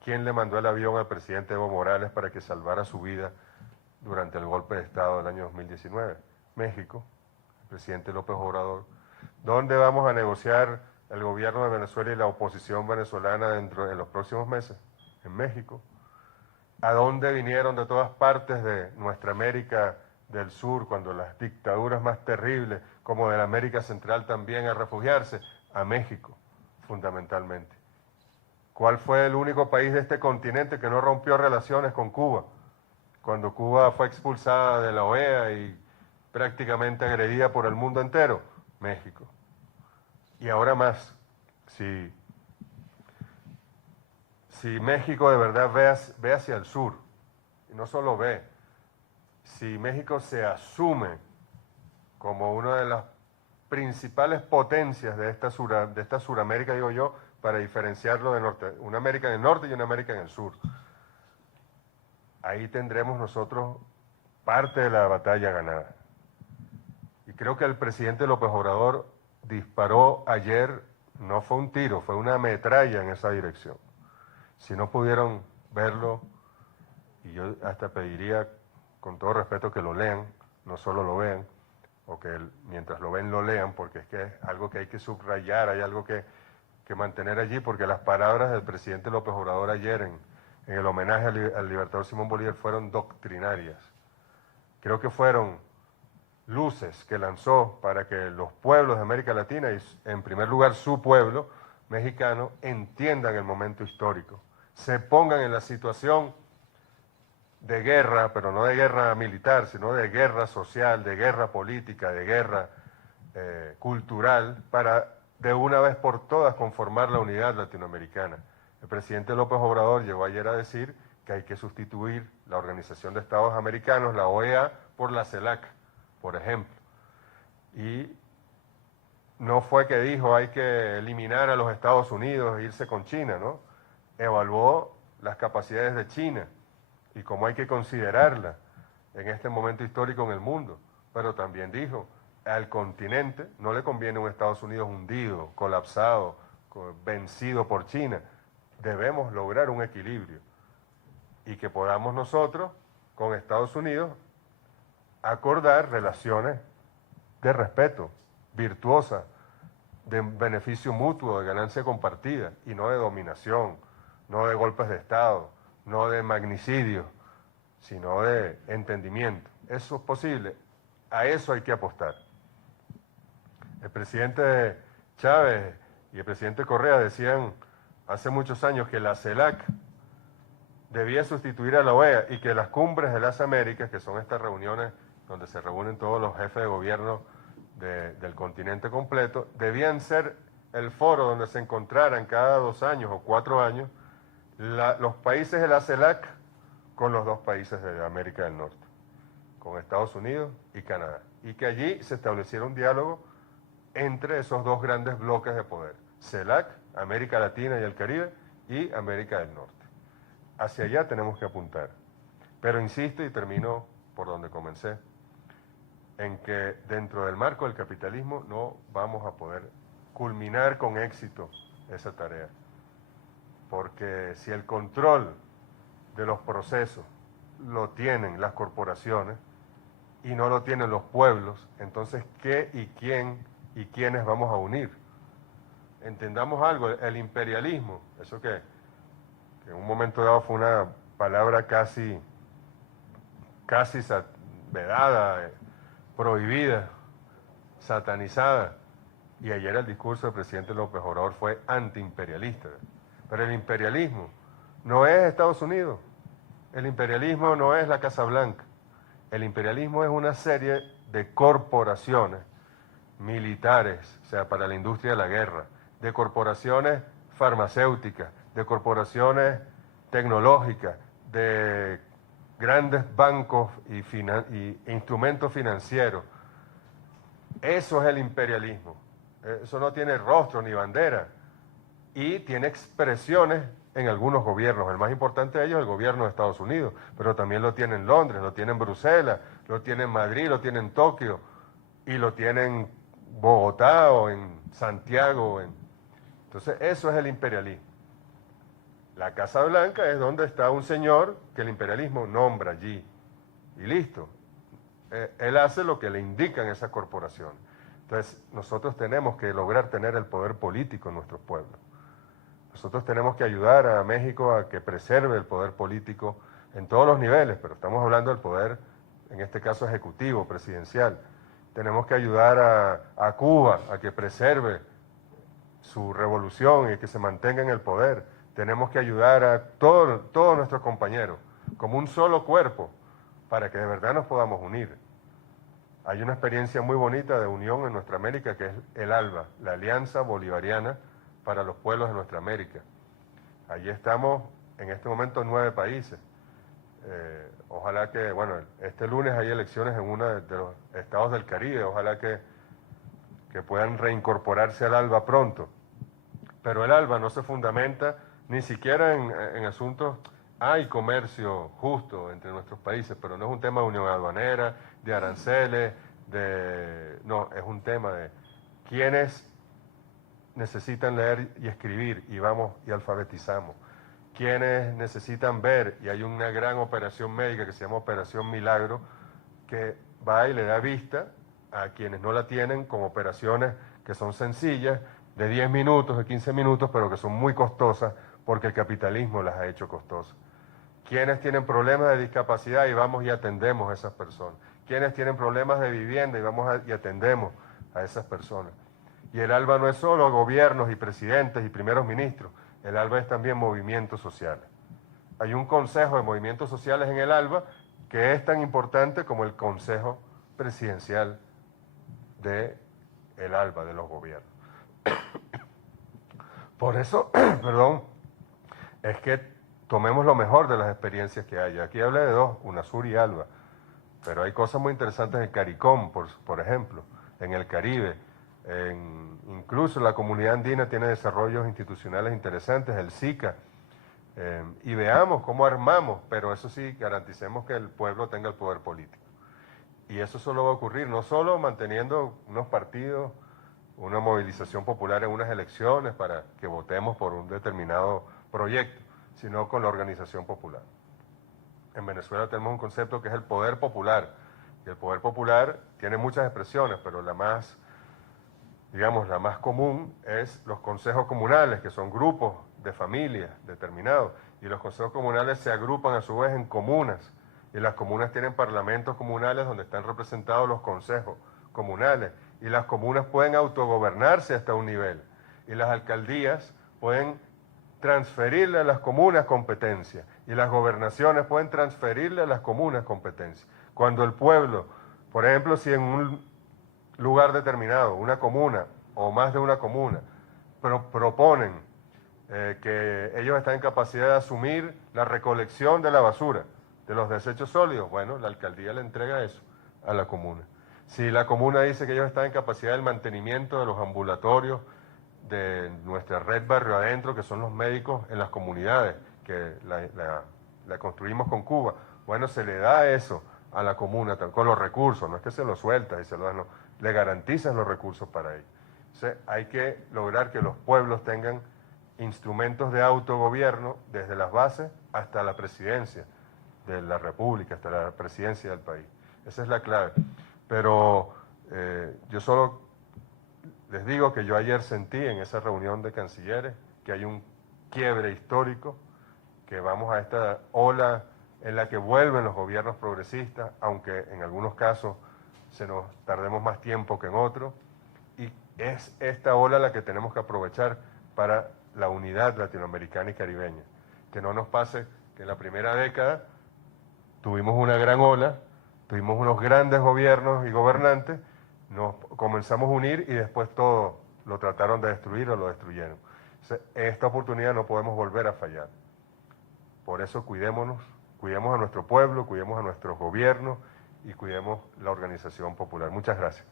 ¿Quién le mandó el avión al presidente Evo Morales para que salvara su vida durante el golpe de Estado del año 2019? México, el presidente López Obrador. ¿Dónde vamos a negociar el gobierno de Venezuela y la oposición venezolana en los próximos meses? En México. ¿A dónde vinieron de todas partes de nuestra América del Sur, cuando las dictaduras más terribles, como de la América Central también, a refugiarse? A México, fundamentalmente. ¿Cuál fue el único país de este continente que no rompió relaciones con Cuba? Cuando Cuba fue expulsada de la OEA y prácticamente agredida por el mundo entero, México. Y ahora más, si México de verdad ve hacia el sur, y no solo ve, si México se asume como una de las principales potencias de esta Suramérica, digo yo, para diferenciarlo de norte, una América en el norte y una América en el sur. Ahí tendremos nosotros parte de la batalla ganada. Y creo que el presidente López Obrador disparó ayer, no fue un tiro, fue una metralla en esa dirección. Si no pudieron verlo, y yo hasta pediría, con todo respeto, que lo lean, no solo lo vean, o que mientras lo ven lo lean, porque es que es algo que hay que subrayar, hay algo que mantener allí, porque las palabras del presidente López Obrador ayer en el homenaje al libertador Simón Bolívar fueron doctrinarias. Creo que fueron luces que lanzó para que los pueblos de América Latina, y en primer lugar su pueblo mexicano, entiendan el momento histórico, se pongan en la situación de guerra, pero no de guerra militar, sino de guerra social, de guerra política, de guerra cultural, para de una vez por todas conformar la unidad latinoamericana. El presidente López Obrador llegó ayer a decir que hay que sustituir la Organización de Estados Americanos, la OEA, por la CELAC, por ejemplo. Y no fue que dijo hay que eliminar a los Estados Unidos e irse con China, ¿no? Evaluó las capacidades de China y cómo hay que considerarla en este momento histórico en el mundo, pero también dijo, al continente no le conviene un Estados Unidos hundido, colapsado, vencido por China. Debemos lograr un equilibrio y que podamos nosotros, con Estados Unidos, acordar relaciones de respeto, virtuosas, de beneficio mutuo, de ganancia compartida, y no de dominación, no de golpes de Estado, no de magnicidio, sino de entendimiento. Eso es posible, a eso hay que apostar. El presidente Chávez y el presidente Correa decían hace muchos años que la CELAC debía sustituir a la OEA y que las cumbres de las Américas, que son estas reuniones donde se reúnen todos los jefes de gobierno del continente completo, debían ser el foro donde se encontraran cada 2 años o 4 años los países de la CELAC con los dos países de América del Norte, con Estados Unidos y Canadá, y que allí se estableciera un diálogo entre esos dos grandes bloques de poder, CELAC, América Latina y el Caribe, y América del Norte. Hacia allá tenemos que apuntar. Pero insisto y termino por donde comencé, en que dentro del marco del capitalismo no vamos a poder culminar con éxito esa tarea. Porque si el control de los procesos lo tienen las corporaciones y no lo tienen los pueblos, entonces ¿qué y quién y quiénes vamos a unir? Entendamos algo, el imperialismo, eso que en un momento dado fue una palabra casi vedada, prohibida, satanizada, y ayer el discurso del presidente López Obrador fue antiimperialista. Pero el imperialismo no es Estados Unidos, el imperialismo no es la Casa Blanca, el imperialismo es una serie de corporaciones militares, o sea, para la industria de la guerra, de corporaciones farmacéuticas, de corporaciones tecnológicas, de grandes bancos y instrumentos financieros. Eso es el imperialismo. Eso no tiene rostro ni bandera y tiene expresiones en algunos gobiernos. El más importante de ellos es el gobierno de Estados Unidos, pero también lo tiene en Londres, lo tiene en Bruselas, lo tiene en Madrid, lo tiene en Tokio y lo tiene en Bogotá o en Santiago. Entonces eso es el imperialismo. La Casa Blanca es donde está un señor que el imperialismo nombra allí y listo. Él hace lo que le indican esas corporaciones. Entonces nosotros tenemos que lograr tener el poder político en nuestros pueblos. Nosotros tenemos que ayudar a México a que preserve el poder político en todos los niveles, pero estamos hablando del poder, en este caso ejecutivo, presidencial. Tenemos que ayudar a Cuba a que preserve su revolución y que se mantenga en el poder. Tenemos que ayudar a todos nuestros compañeros, como un solo cuerpo, para que de verdad nos podamos unir. Hay una experiencia muy bonita de unión en nuestra América, que es el ALBA, la Alianza Bolivariana para los Pueblos de Nuestra América. Allí estamos, en este momento, 9 países. Ojalá que, bueno, este lunes hay elecciones en uno de los estados del Caribe, ojalá que puedan reincorporarse al ALBA pronto. Pero el ALBA no se fundamenta ni siquiera en asuntos, hay comercio justo entre nuestros países, pero no es un tema de unión aduanera, de aranceles, no, es un tema de quienes necesitan leer y escribir y vamos y alfabetizamos, quienes necesitan ver, y hay una gran operación médica que se llama Operación Milagro, que va y le da vista a quienes no la tienen, con operaciones que son sencillas, de 10 minutos, de 15 minutos, pero que son muy costosas porque el capitalismo las ha hecho costosas. Quienes tienen problemas de discapacidad y vamos y atendemos a esas personas. Quienes tienen problemas de vivienda y vamos y atendemos a esas personas. Y el ALBA no es solo gobiernos y presidentes y primeros ministros, el ALBA es también movimientos sociales. Hay un consejo de movimientos sociales en el ALBA que es tan importante como el consejo presidencial del ALBA, de los gobiernos. Por eso, perdón, es que tomemos lo mejor de las experiencias que hay. Aquí hablé de dos, UNASUR y ALBA, pero hay cosas muy interesantes en CARICOM, por ejemplo, en el Caribe, incluso la comunidad andina tiene desarrollos institucionales interesantes, el SICA, y veamos cómo armamos, pero eso sí, garanticemos que el pueblo tenga el poder político. Y eso solo va a ocurrir, no solo manteniendo unos partidos, una movilización popular en unas elecciones para que votemos por un determinado proyecto, sino con la organización popular. En Venezuela tenemos un concepto que es el poder popular, y el poder popular tiene muchas expresiones, pero la más, digamos, la más común es los consejos comunales, que son grupos de familias determinados, y los consejos comunales se agrupan a su vez en comunas, y las comunas tienen parlamentos comunales donde están representados los consejos comunales, y las comunas pueden autogobernarse hasta un nivel, y las alcaldías pueden transferirle a las comunas competencias, y las gobernaciones pueden transferirle a las comunas competencias. Cuando el pueblo, por ejemplo, si en un lugar determinado, una comuna o más de una comuna, proponen que ellos están en capacidad de asumir la recolección de la basura, de los desechos sólidos, bueno, la alcaldía le entrega eso a la comuna. Si la comuna dice que ellos están en capacidad del mantenimiento de los ambulatorios de nuestra red Barrio Adentro, que son los médicos en las comunidades, que la construimos con Cuba, bueno, se le da eso a la comuna con los recursos, no es que se lo suelta y se lo dan, no, le garantizan los recursos para ello. Entonces, hay que lograr que los pueblos tengan instrumentos de autogobierno desde las bases hasta la presidencia de la República, hasta la presidencia del país. Esa es la clave. Pero yo solo les digo que yo ayer sentí en esa reunión de cancilleres que hay un quiebre histórico, que vamos a esta ola en la que vuelven los gobiernos progresistas, aunque en algunos casos se nos tardemos más tiempo que en otros, y es esta ola la que tenemos que aprovechar para la unidad latinoamericana y caribeña. Que no nos pase que en la primera década tuvimos una gran ola, tuvimos unos grandes gobiernos y gobernantes, nos comenzamos a unir y después todo lo trataron de destruir o lo destruyeron. Esta oportunidad no podemos volver a fallar. Por eso cuidémonos, cuidemos a nuestro pueblo, cuidemos a nuestros gobiernos y cuidemos la organización popular. Muchas gracias.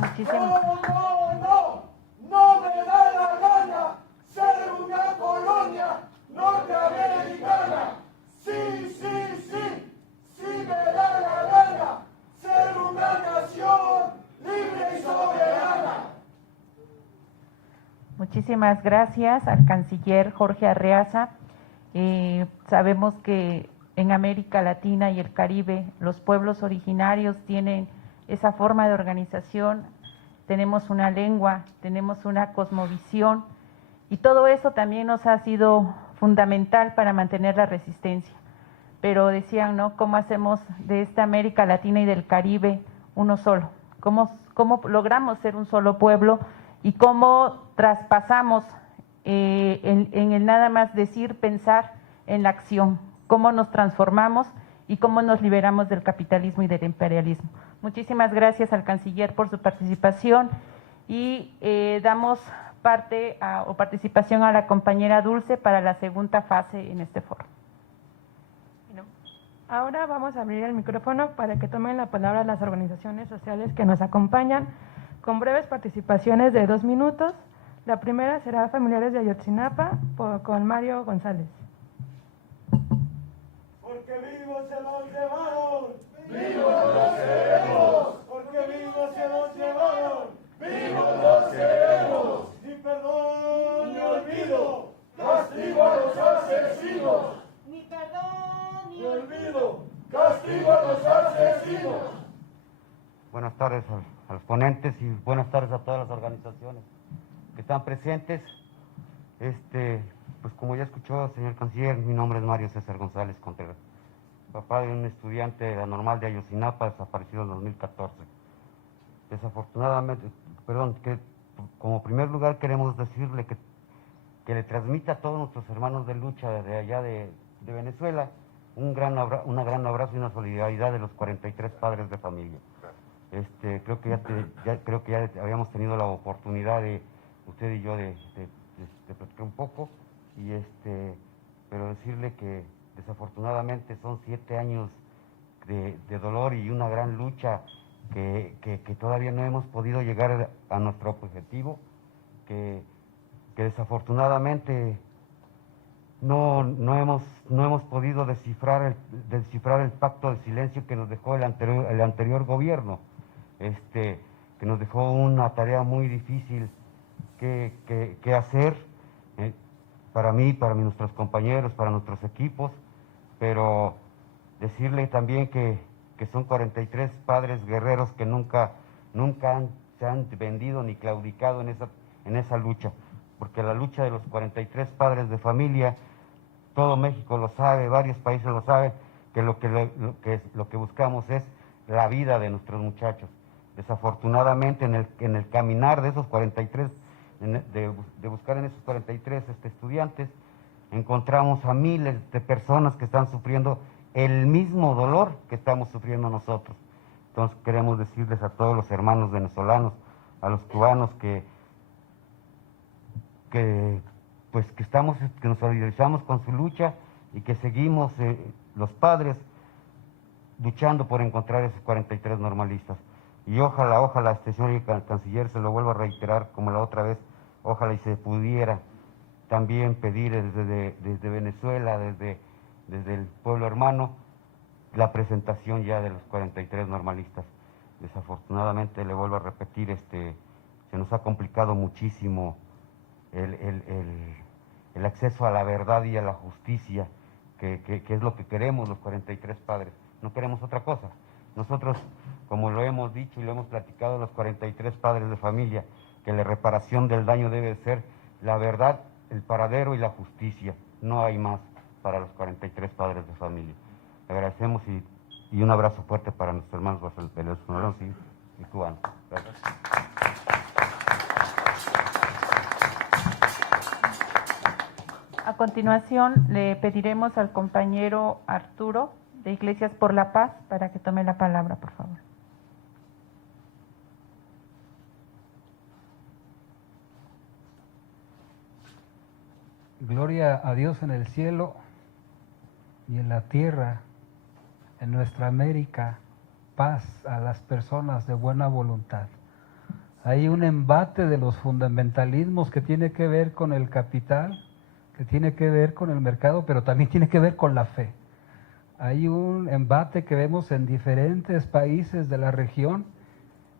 Muchísimas No me da la gana ser una colonia norteamericana. Sí me da la gana ser una nación libre y soberana. Muchísimas gracias al canciller Jorge Arreaza. Sabemos que en América Latina y el Caribe los pueblos originarios tienen esa forma de organización, tenemos una lengua, tenemos una cosmovisión y todo eso también nos ha sido fundamental para mantener la resistencia. Pero decían, ¿no? ¿Cómo hacemos de esta América Latina y del Caribe uno solo? ¿Cómo logramos ser un solo pueblo? Y cómo traspasamos en el nada más decir, pensar en la acción, cómo nos transformamos y cómo nos liberamos del capitalismo y del imperialismo. Muchísimas gracias al canciller por su participación y damos participación a la compañera Dulce para la segunda fase en este foro. Ahora vamos a abrir el micrófono para que tomen la palabra las organizaciones sociales que nos acompañan con breves participaciones de 2 minutos. La primera será Familiares de Ayotzinapa con Mario González. Porque vivos se los llevaron, vivos los queremos. Porque vivos se los llevaron, vivos los queremos. Sin perdón ni olvido, castigo a los asesinos. Ni perdón Ni olvido, castigo a los asesinos. Buenas tardes a los ponentes y buenas tardes a todas las organizaciones que están presentes. Pues como ya escuchó, señor canciller, mi nombre es Mario César González Contreras, papá de un estudiante anormal de Ayotzinapa desaparecido en 2014. Desafortunadamente, que como primer lugar queremos decirle que le transmita a todos nuestros hermanos de lucha de allá de Venezuela un gran abrazo y una solidaridad de los 43 padres de familia. Creo que ya habíamos tenido la oportunidad de usted y yo de platicar un poco pero decirle que desafortunadamente son 7 años de dolor y una gran lucha que todavía no hemos podido llegar a nuestro objetivo, que desafortunadamente no hemos podido descifrar el pacto de silencio que nos dejó el anterior gobierno, que nos dejó una tarea muy difícil que hacer para mí, para nuestros compañeros, para nuestros equipos, pero decirle también que son 43 padres guerreros que nunca se han vendido ni claudicado en esa lucha, porque la lucha de los 43 padres de familia, todo México lo sabe, varios países lo saben, que lo que buscamos es la vida de nuestros muchachos. Desafortunadamente en el caminar de esos 43, de buscar en esos 43 estudiantes, encontramos a miles de personas que están sufriendo el mismo dolor que estamos sufriendo nosotros. Entonces queremos decirles a todos los hermanos venezolanos, a los cubanos, que que nos solidarizamos con su lucha y que seguimos los padres luchando por encontrar esos 43 normalistas. Y ojalá, señor canciller, se lo vuelvo a reiterar como la otra vez, ojalá y se pudiera también pedir desde Venezuela, desde el pueblo hermano, la presentación ya de los 43 normalistas. Desafortunadamente, le vuelvo a repetir, se nos ha complicado muchísimo el acceso a la verdad y a la justicia, que es lo que queremos los 43 padres. No queremos otra cosa. Nosotros, como lo hemos dicho y lo hemos platicado, los 43 padres de familia, que la reparación del daño debe ser la verdad, el paradero y la justicia. No hay más para los 43 padres de familia. Le agradecemos y un abrazo fuerte para nuestros hermanos venezolanos y cubanos. Gracias. A continuación, le pediremos al compañero Arturo de Iglesias por la Paz para que tome la palabra, por favor. Gloria a Dios en el cielo y en la tierra, en nuestra América, paz a las personas de buena voluntad. Hay un embate de los fundamentalismos que tiene que ver con el capital, que tiene que ver con el mercado, pero también tiene que ver con la fe. Hay un embate que vemos en diferentes países de la región,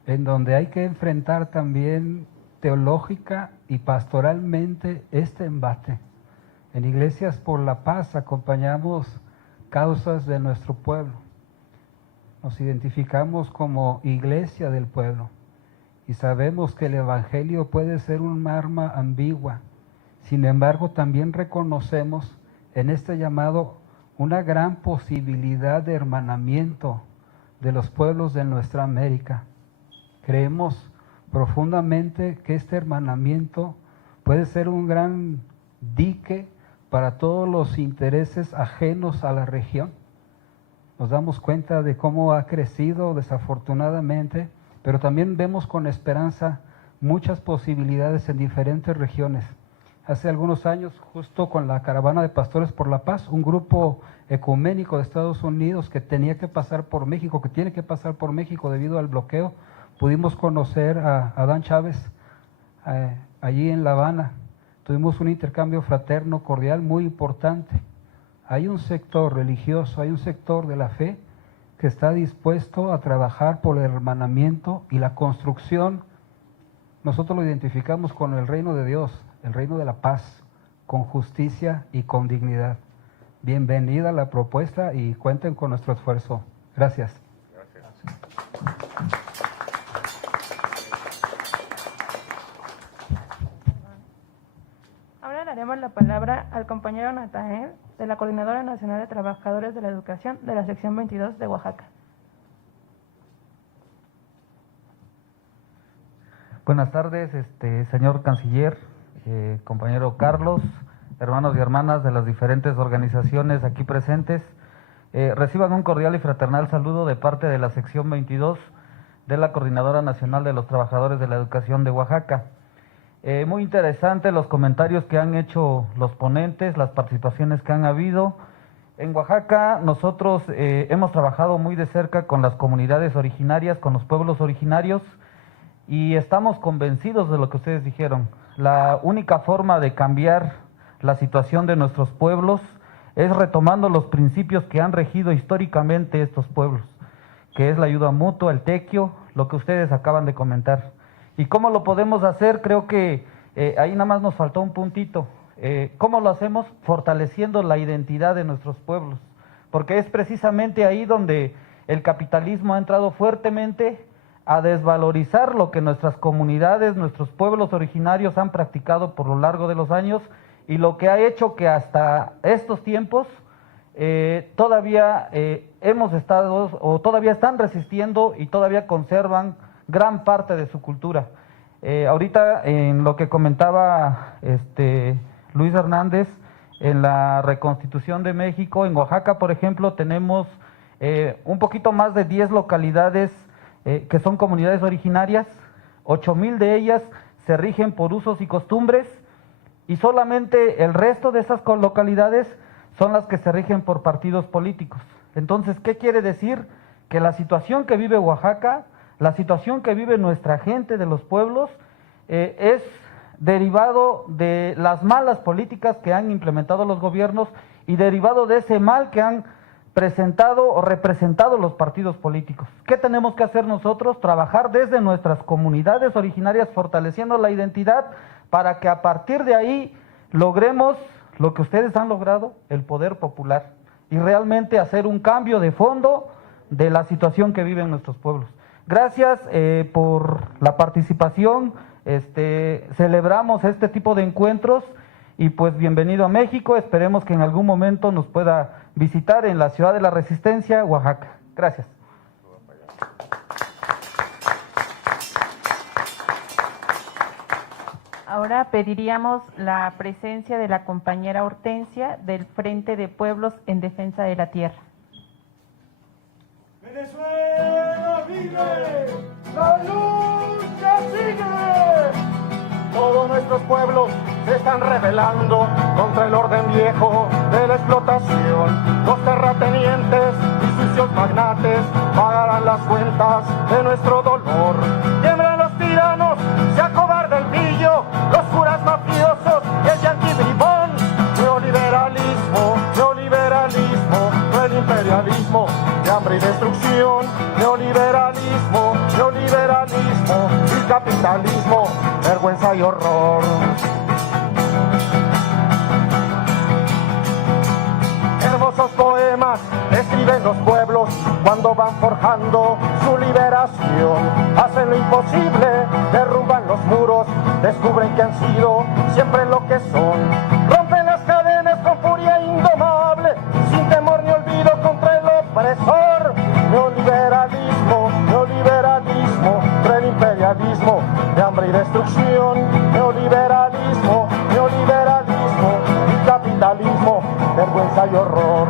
en donde hay que enfrentar también teológica y pastoralmente este embate. En Iglesias por la Paz acompañamos causas de nuestro pueblo. Nos identificamos como iglesia del pueblo y sabemos que el evangelio puede ser un arma ambigua. Sin embargo, también reconocemos en este llamado una gran posibilidad de hermanamiento de los pueblos de nuestra América. Creemos profundamente que este hermanamiento puede ser un gran dique para todos los intereses ajenos a la región. Nos damos cuenta de cómo ha crecido desafortunadamente, pero también vemos con esperanza muchas posibilidades en diferentes regiones. Hace algunos años, justo con la Caravana de Pastores por la Paz, un grupo ecuménico de Estados Unidos que tenía que pasar por México, que tiene que pasar por México debido al bloqueo, pudimos conocer a Adán Chávez allí en La Habana. Tuvimos un intercambio fraterno, cordial, muy importante. Hay un sector religioso, hay un sector de la fe que está dispuesto a trabajar por el hermanamiento y la construcción. Nosotros lo identificamos con el reino de Dios, el reino de la paz, con justicia y con dignidad. Bienvenida a la propuesta y cuenten con nuestro esfuerzo. Gracias. Ahora le daremos la palabra al compañero Natael, de la Coordinadora Nacional de Trabajadores de la Educación de la sección 22 de Oaxaca. Buenas tardes, señor canciller, compañero Carlos, hermanos y hermanas de las diferentes organizaciones aquí presentes. Reciban un cordial y fraternal saludo de parte de la sección 22 de la Coordinadora Nacional de los Trabajadores de la Educación de Oaxaca. Muy interesante los comentarios que han hecho los ponentes, las participaciones que han habido. En Oaxaca nosotros hemos trabajado muy de cerca con las comunidades originarias, con los pueblos originarios, y estamos convencidos de lo que ustedes dijeron. La única forma de cambiar la situación de nuestros pueblos es retomando los principios que han regido históricamente estos pueblos, que es la ayuda mutua, el tequio, lo que ustedes acaban de comentar. ¿Y cómo lo podemos hacer? Creo que ahí nada más nos faltó un puntito. ¿Cómo lo hacemos? Fortaleciendo la identidad de nuestros pueblos, porque es precisamente ahí donde el capitalismo ha entrado fuertemente a desvalorizar lo que nuestras comunidades, nuestros pueblos originarios han practicado por lo largo de los años, y lo que ha hecho que hasta estos tiempos todavía hemos estado, o todavía están resistiendo y todavía conservan gran parte de su cultura. Ahorita en lo que comentaba Luis Hernández, en la reconstitución de México, en Oaxaca, por ejemplo, tenemos un poquito más de 10 localidades que son comunidades originarias. 8,000 de ellas se rigen por usos y costumbres, y solamente el resto de esas localidades son las que se rigen por partidos políticos. Entonces, ¿qué quiere decir? Que la situación que vive Oaxaca, la situación que vive nuestra gente de los pueblos, es derivado de las malas políticas que han implementado los gobiernos y derivado de ese mal que han presentado o representado los partidos políticos. ¿Qué tenemos que hacer nosotros? Trabajar desde nuestras comunidades originarias, fortaleciendo la identidad para que a partir de ahí logremos lo que ustedes han logrado, el poder popular, y realmente hacer un cambio de fondo de la situación que viven nuestros pueblos. Gracias por la participación, celebramos este tipo de encuentros y pues bienvenido a México, esperemos que en algún momento nos pueda visitar en la ciudad de la Resistencia, Oaxaca. Gracias. Ahora pediríamos la presencia de la compañera Hortensia del Frente de Pueblos en Defensa de la Tierra. Venezuela vive, la lucha sigue. Todos nuestros pueblos se están rebelando contra el orden viejo de la explotación. Los terratenientes y sucios magnates pagarán las cuentas de nuestro dolor. Tiemblan los tiranos, se acobarda el pillo, los curas mafiosos y el yanqui bribón. Neoliberalismo, neoliberalismo, no el imperialismo de hambre y destrucción. Neoliberalismo, neoliberalismo y capitalismo, vergüenza y horror. Hermosos poemas escriben los pueblos cuando van forjando su liberación. Hacen lo imposible, derrumban los muros, descubren que han sido siempre lo que son. Rompen las cadenas con furia indomable, sin temor ni olvido contra el opresor. Neoliberalismo, neoliberalismo, contra el imperialismo de hambre y destrucción. Neoliberalismo, neoliberalismo y capitalismo, vergüenza y horror.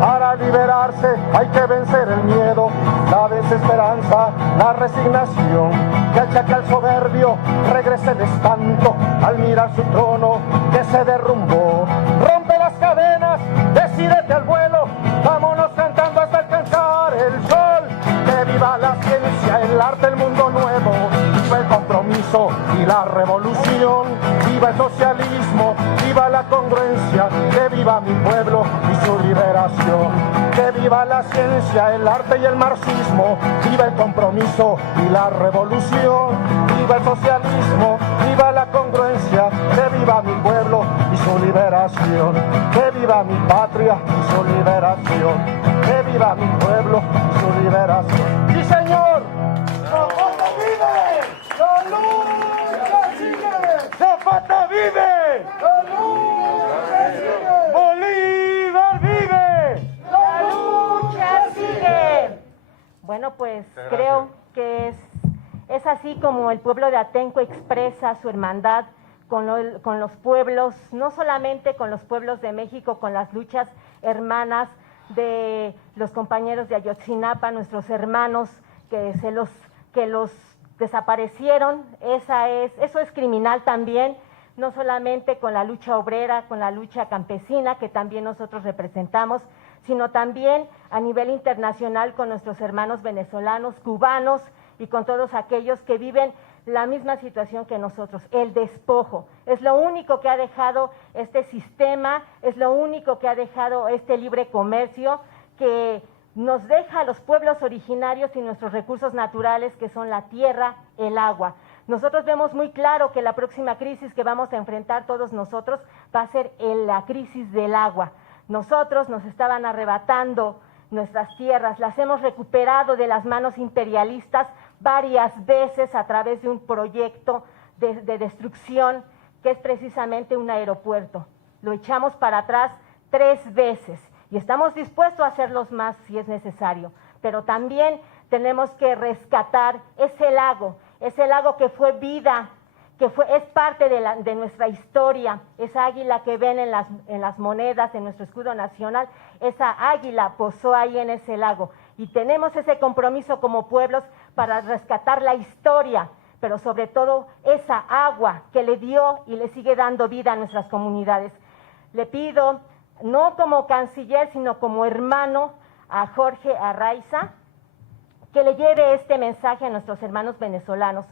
Para liberarse hay que vencer el miedo, la desesperanza, la resignación. Que al chacal soberbio regrese el espanto al mirar su trono que se derrumbó. Rompe las cadenas, decídete al vuelo, vámonos cantando hasta alcanzar el sol. Que viva la ciencia, el arte, el mundo nuevo, viva el compromiso y la revolución. Viva el socialismo, viva la congruencia, que viva mi pueblo y su liberación. Que viva la ciencia, el arte y el marxismo, viva el compromiso y la revolución. Viva el socialismo, viva la congruencia, que viva mi pueblo y su liberación. Que viva mi patria y su liberación. Que viva mi pueblo y su liberación. ¡Sí, señor! ¡Zapata vive! ¡La lucha sigue! ¡Zapata vive! ¡La lucha sigue! ¡Bolívar vive! ¡La lucha sigue! Bueno, pues creo que es así como el pueblo de Atenco expresa su hermandad con los pueblos, no solamente con los pueblos de México, con las luchas hermanas de los compañeros de Ayotzinapa, nuestros hermanos que los desaparecieron. Eso es criminal también, no solamente con la lucha obrera, con la lucha campesina que también nosotros representamos, sino también a nivel internacional con nuestros hermanos venezolanos, cubanos y con todos aquellos que viven la misma situación que nosotros, el despojo. Es lo único que ha dejado este sistema, es lo único que ha dejado este libre comercio que nos deja a los pueblos originarios y nuestros recursos naturales que son la tierra, el agua. Nosotros vemos muy claro que la próxima crisis que vamos a enfrentar todos nosotros va a ser la crisis del agua. Nosotros nos estaban arrebatando nuestras tierras, las hemos recuperado de las manos imperialistas varias veces a través de un proyecto de destrucción que es precisamente un aeropuerto. Lo echamos para atrás 3 veces y estamos dispuestos a hacerlos más si es necesario, pero también tenemos que rescatar ese lago que fue vida, es parte de nuestra historia, esa águila que ven en las monedas, en nuestro escudo nacional, esa águila posó ahí en ese lago. Y tenemos ese compromiso como pueblos para rescatar la historia, pero sobre todo esa agua que le dio y le sigue dando vida a nuestras comunidades. Le pido, no como canciller, sino como hermano, a Jorge Arraiza, que le lleve este mensaje a nuestros hermanos venezolanos,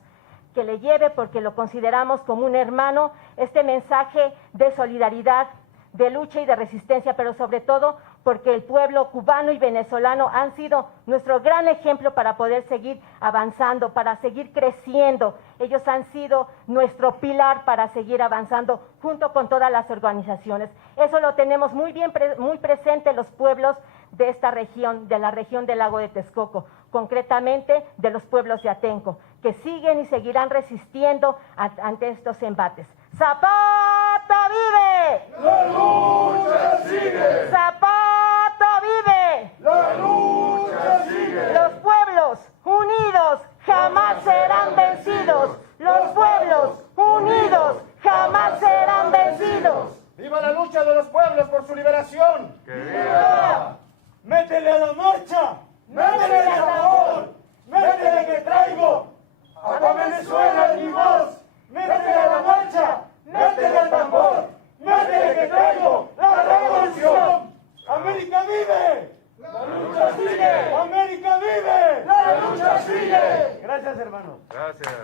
que le lleve porque lo consideramos como un hermano, este mensaje de solidaridad, de lucha y de resistencia, pero sobre todo porque el pueblo cubano y venezolano han sido nuestro gran ejemplo para poder seguir avanzando, para seguir creciendo. Ellos han sido nuestro pilar para seguir avanzando junto con todas las organizaciones. Eso lo tenemos muy bien, muy presente los pueblos de esta región, de la región del lago de Texcoco, concretamente de los pueblos de Atenco, que siguen y seguirán resistiendo ante estos embates. ¡Zapata vive! ¡La lucha sigue! ¡Zapata vive! ¡La lucha sigue! Los pueblos unidos jamás serán vencidos. Los pueblos unidos jamás serán vencidos. ¡Viva la lucha de los pueblos por su liberación! ¡Que viva! ¡Métele a la marcha! ¡Métele al tambor! ¡Métele que traigo! ¡A Venezuela mi voz! ¡Métele a la marcha! ¡Métele al tambor! ¡Métele que traigo! ¡La revolución! ¡América vive! ¡La lucha sigue! ¡América vive! ¡La lucha sigue! Gracias, hermano. Gracias.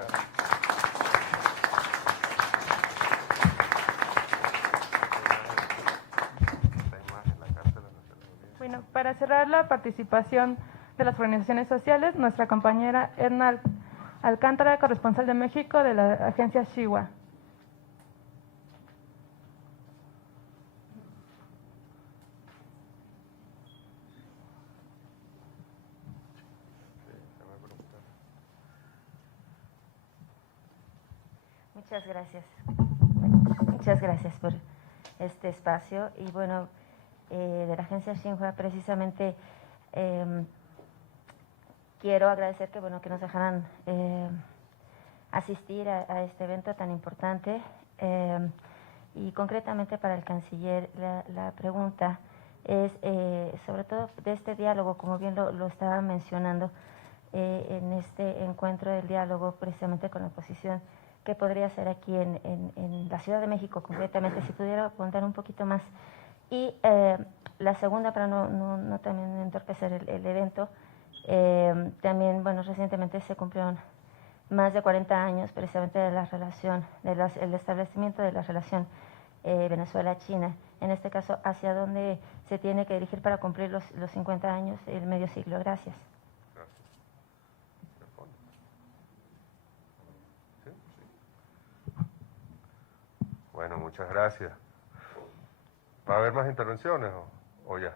Bueno, para cerrar la participación de las organizaciones sociales, nuestra compañera Edna Alcántara, corresponsal de México de la agencia Shiwa. Muchas gracias. Muchas gracias por este espacio. Y bueno, de la agencia Xinhua precisamente quiero agradecer que bueno que nos dejaran asistir a este evento tan importante. Y concretamente para el canciller, la pregunta es sobre todo de este diálogo, como bien lo estaba mencionando, en este encuentro del diálogo precisamente con la oposición, que podría ser aquí en la Ciudad de México concretamente, si pudiera contar un poquito más. Y la segunda, para no también entorpecer el evento, también, bueno, recientemente se cumplieron más de 40 años precisamente de la relación, el establecimiento de la relación Venezuela-China. En este caso, ¿hacia dónde se tiene que dirigir para cumplir los 50 años, el medio siglo? Gracias. Bueno, muchas gracias. ¿Va a haber más intervenciones o ya?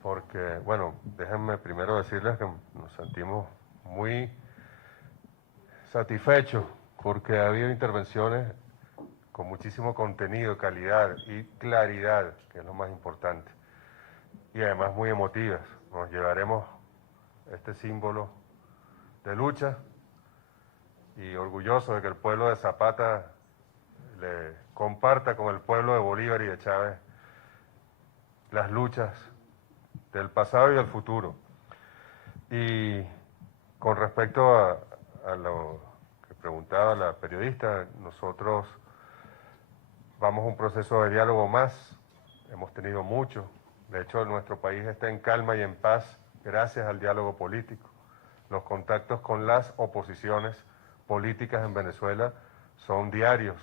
Porque, bueno, déjenme primero decirles que nos sentimos muy satisfechos porque ha habido intervenciones con muchísimo contenido, calidad y claridad, que es lo más importante. Y además muy emotivas. Nos llevaremos este símbolo de lucha y orgulloso de que el pueblo de Zapata le comparta con el pueblo de Bolívar y de Chávez las luchas del pasado y del futuro. Y con respecto a lo que preguntaba la periodista, nosotros vamos a un proceso de diálogo más, hemos tenido mucho, de hecho nuestro país está en calma y en paz gracias al diálogo político. Los contactos con las oposiciones políticas en Venezuela son diarios.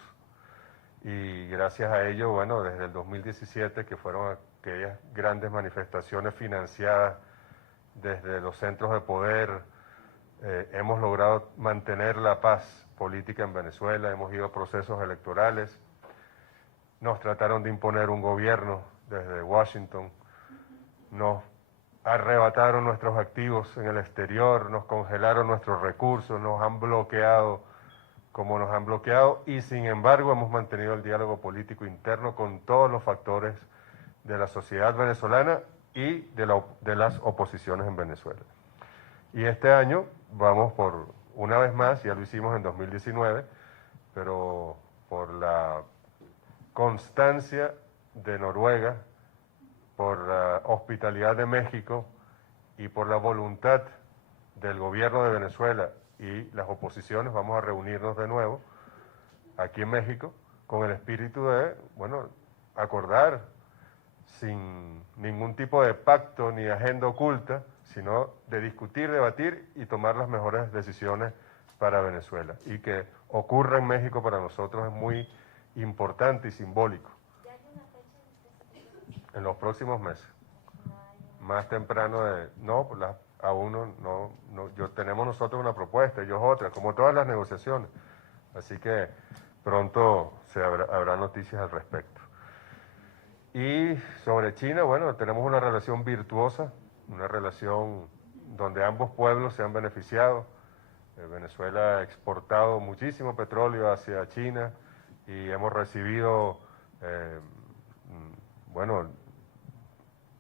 Y gracias a ello, bueno, desde el 2017, que fueron aquellas grandes manifestaciones financiadas desde los centros de poder, hemos logrado mantener la paz política en Venezuela, hemos ido a procesos electorales, nos trataron de imponer un gobierno desde Washington, nos arrebataron nuestros activos en el exterior, nos congelaron nuestros recursos, nos han bloqueado como nos han bloqueado, y sin embargo hemos mantenido el diálogo político interno con todos los factores de la sociedad venezolana y de las oposiciones en Venezuela. Y este año vamos por una vez más, ya lo hicimos en 2019, pero por la constancia de Noruega, por la hospitalidad de México y por la voluntad del gobierno de Venezuela y las oposiciones vamos a reunirnos de nuevo aquí en México con el espíritu de, bueno, acordar sin ningún tipo de pacto ni agenda oculta, sino de discutir, debatir y tomar las mejores decisiones para Venezuela. Y que ocurra en México para nosotros es muy importante y simbólico. En los próximos meses. Más temprano no, aún no, tenemos nosotros una propuesta, ellos otra, como todas las negociaciones. Así que pronto habrá noticias al respecto. Y sobre China, bueno, tenemos una relación virtuosa, una relación donde ambos pueblos se han beneficiado. Venezuela ha exportado muchísimo petróleo hacia China y hemos recibido, bueno,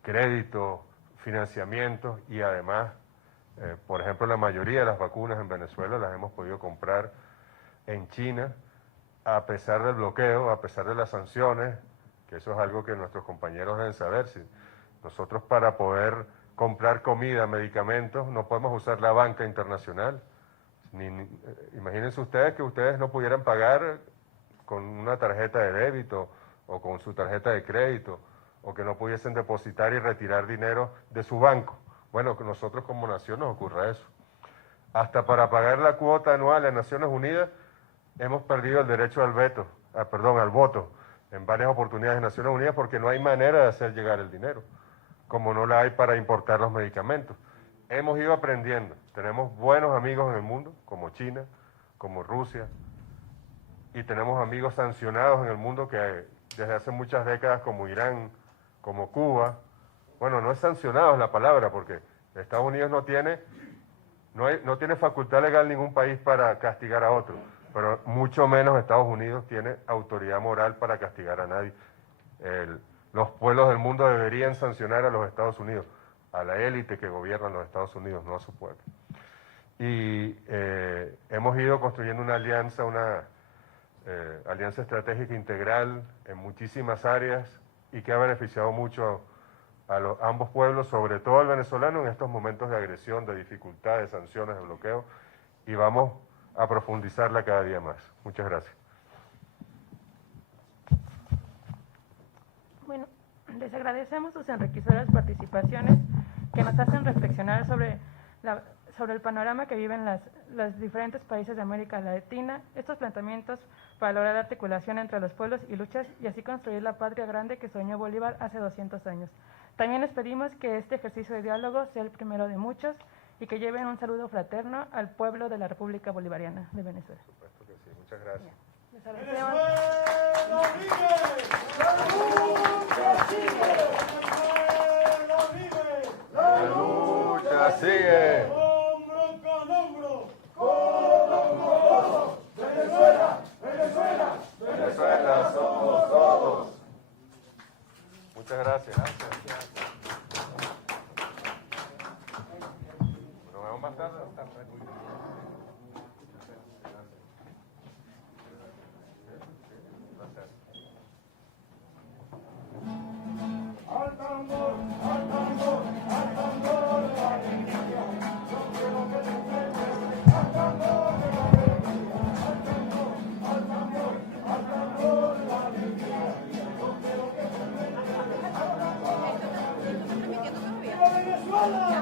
créditos, financiamientos y además, por ejemplo, la mayoría de las vacunas en Venezuela las hemos podido comprar en China a pesar del bloqueo, a pesar de las sanciones, que eso es algo que nuestros compañeros deben saber. Si nosotros para poder comprar comida, medicamentos, no podemos usar la banca internacional. Imagínense ustedes que ustedes no pudieran pagar con una tarjeta de débito o con su tarjeta de crédito, o que no pudiesen depositar y retirar dinero de su banco. Bueno, que nosotros como nación nos ocurra eso. Hasta para pagar la cuota anual en Naciones Unidas hemos perdido el derecho al voto en varias oportunidades en Naciones Unidas porque no hay manera de hacer llegar el dinero, como no la hay para importar los medicamentos. Hemos ido aprendiendo, tenemos buenos amigos en el mundo, como China, como Rusia, y tenemos amigos sancionados en el mundo que desde hace muchas décadas, como Irán, como Cuba. Bueno, no es sancionado es la palabra, porque Estados Unidos no tiene facultad legal ningún país para castigar a otro, pero mucho menos Estados Unidos tiene autoridad moral para castigar a nadie. Los pueblos del mundo deberían sancionar a los Estados Unidos, a la élite que gobierna los Estados Unidos, no a su pueblo. Y hemos ido construyendo una alianza, alianza estratégica integral en muchísimas áreas y que ha beneficiado mucho a ambos pueblos, sobre todo al venezolano en estos momentos de agresión, de dificultad, de sanciones, de bloqueo, y vamos a profundizarla cada día más. Muchas gracias. Bueno, les agradecemos sus enriquecedoras participaciones que nos hacen reflexionar sobre el panorama que viven los diferentes países de América Latina, estos planteamientos para lograr la articulación entre los pueblos y luchas y así construir la patria grande que soñó Bolívar hace 200 años. También les pedimos que este ejercicio de diálogo sea el primero de muchos y que lleven un saludo fraterno al pueblo de la República Bolivariana de Venezuela. Por supuesto que sí, muchas gracias. Les agradecemos. La lucha sigue. Hombro con hombro, codo con codo. Venezuela, Venezuela, Venezuela somos todos. Muchas gracias. Nos vemos más tarde. al tambor, al tambor, al tambor de la alegría. Yo quiero que te entregues al tambor de la alegría. Al tambor, al tambor, al tambor de la alegría. Yo quiero que te entregues al tambor de la alegría. ¡Viva Venezuela!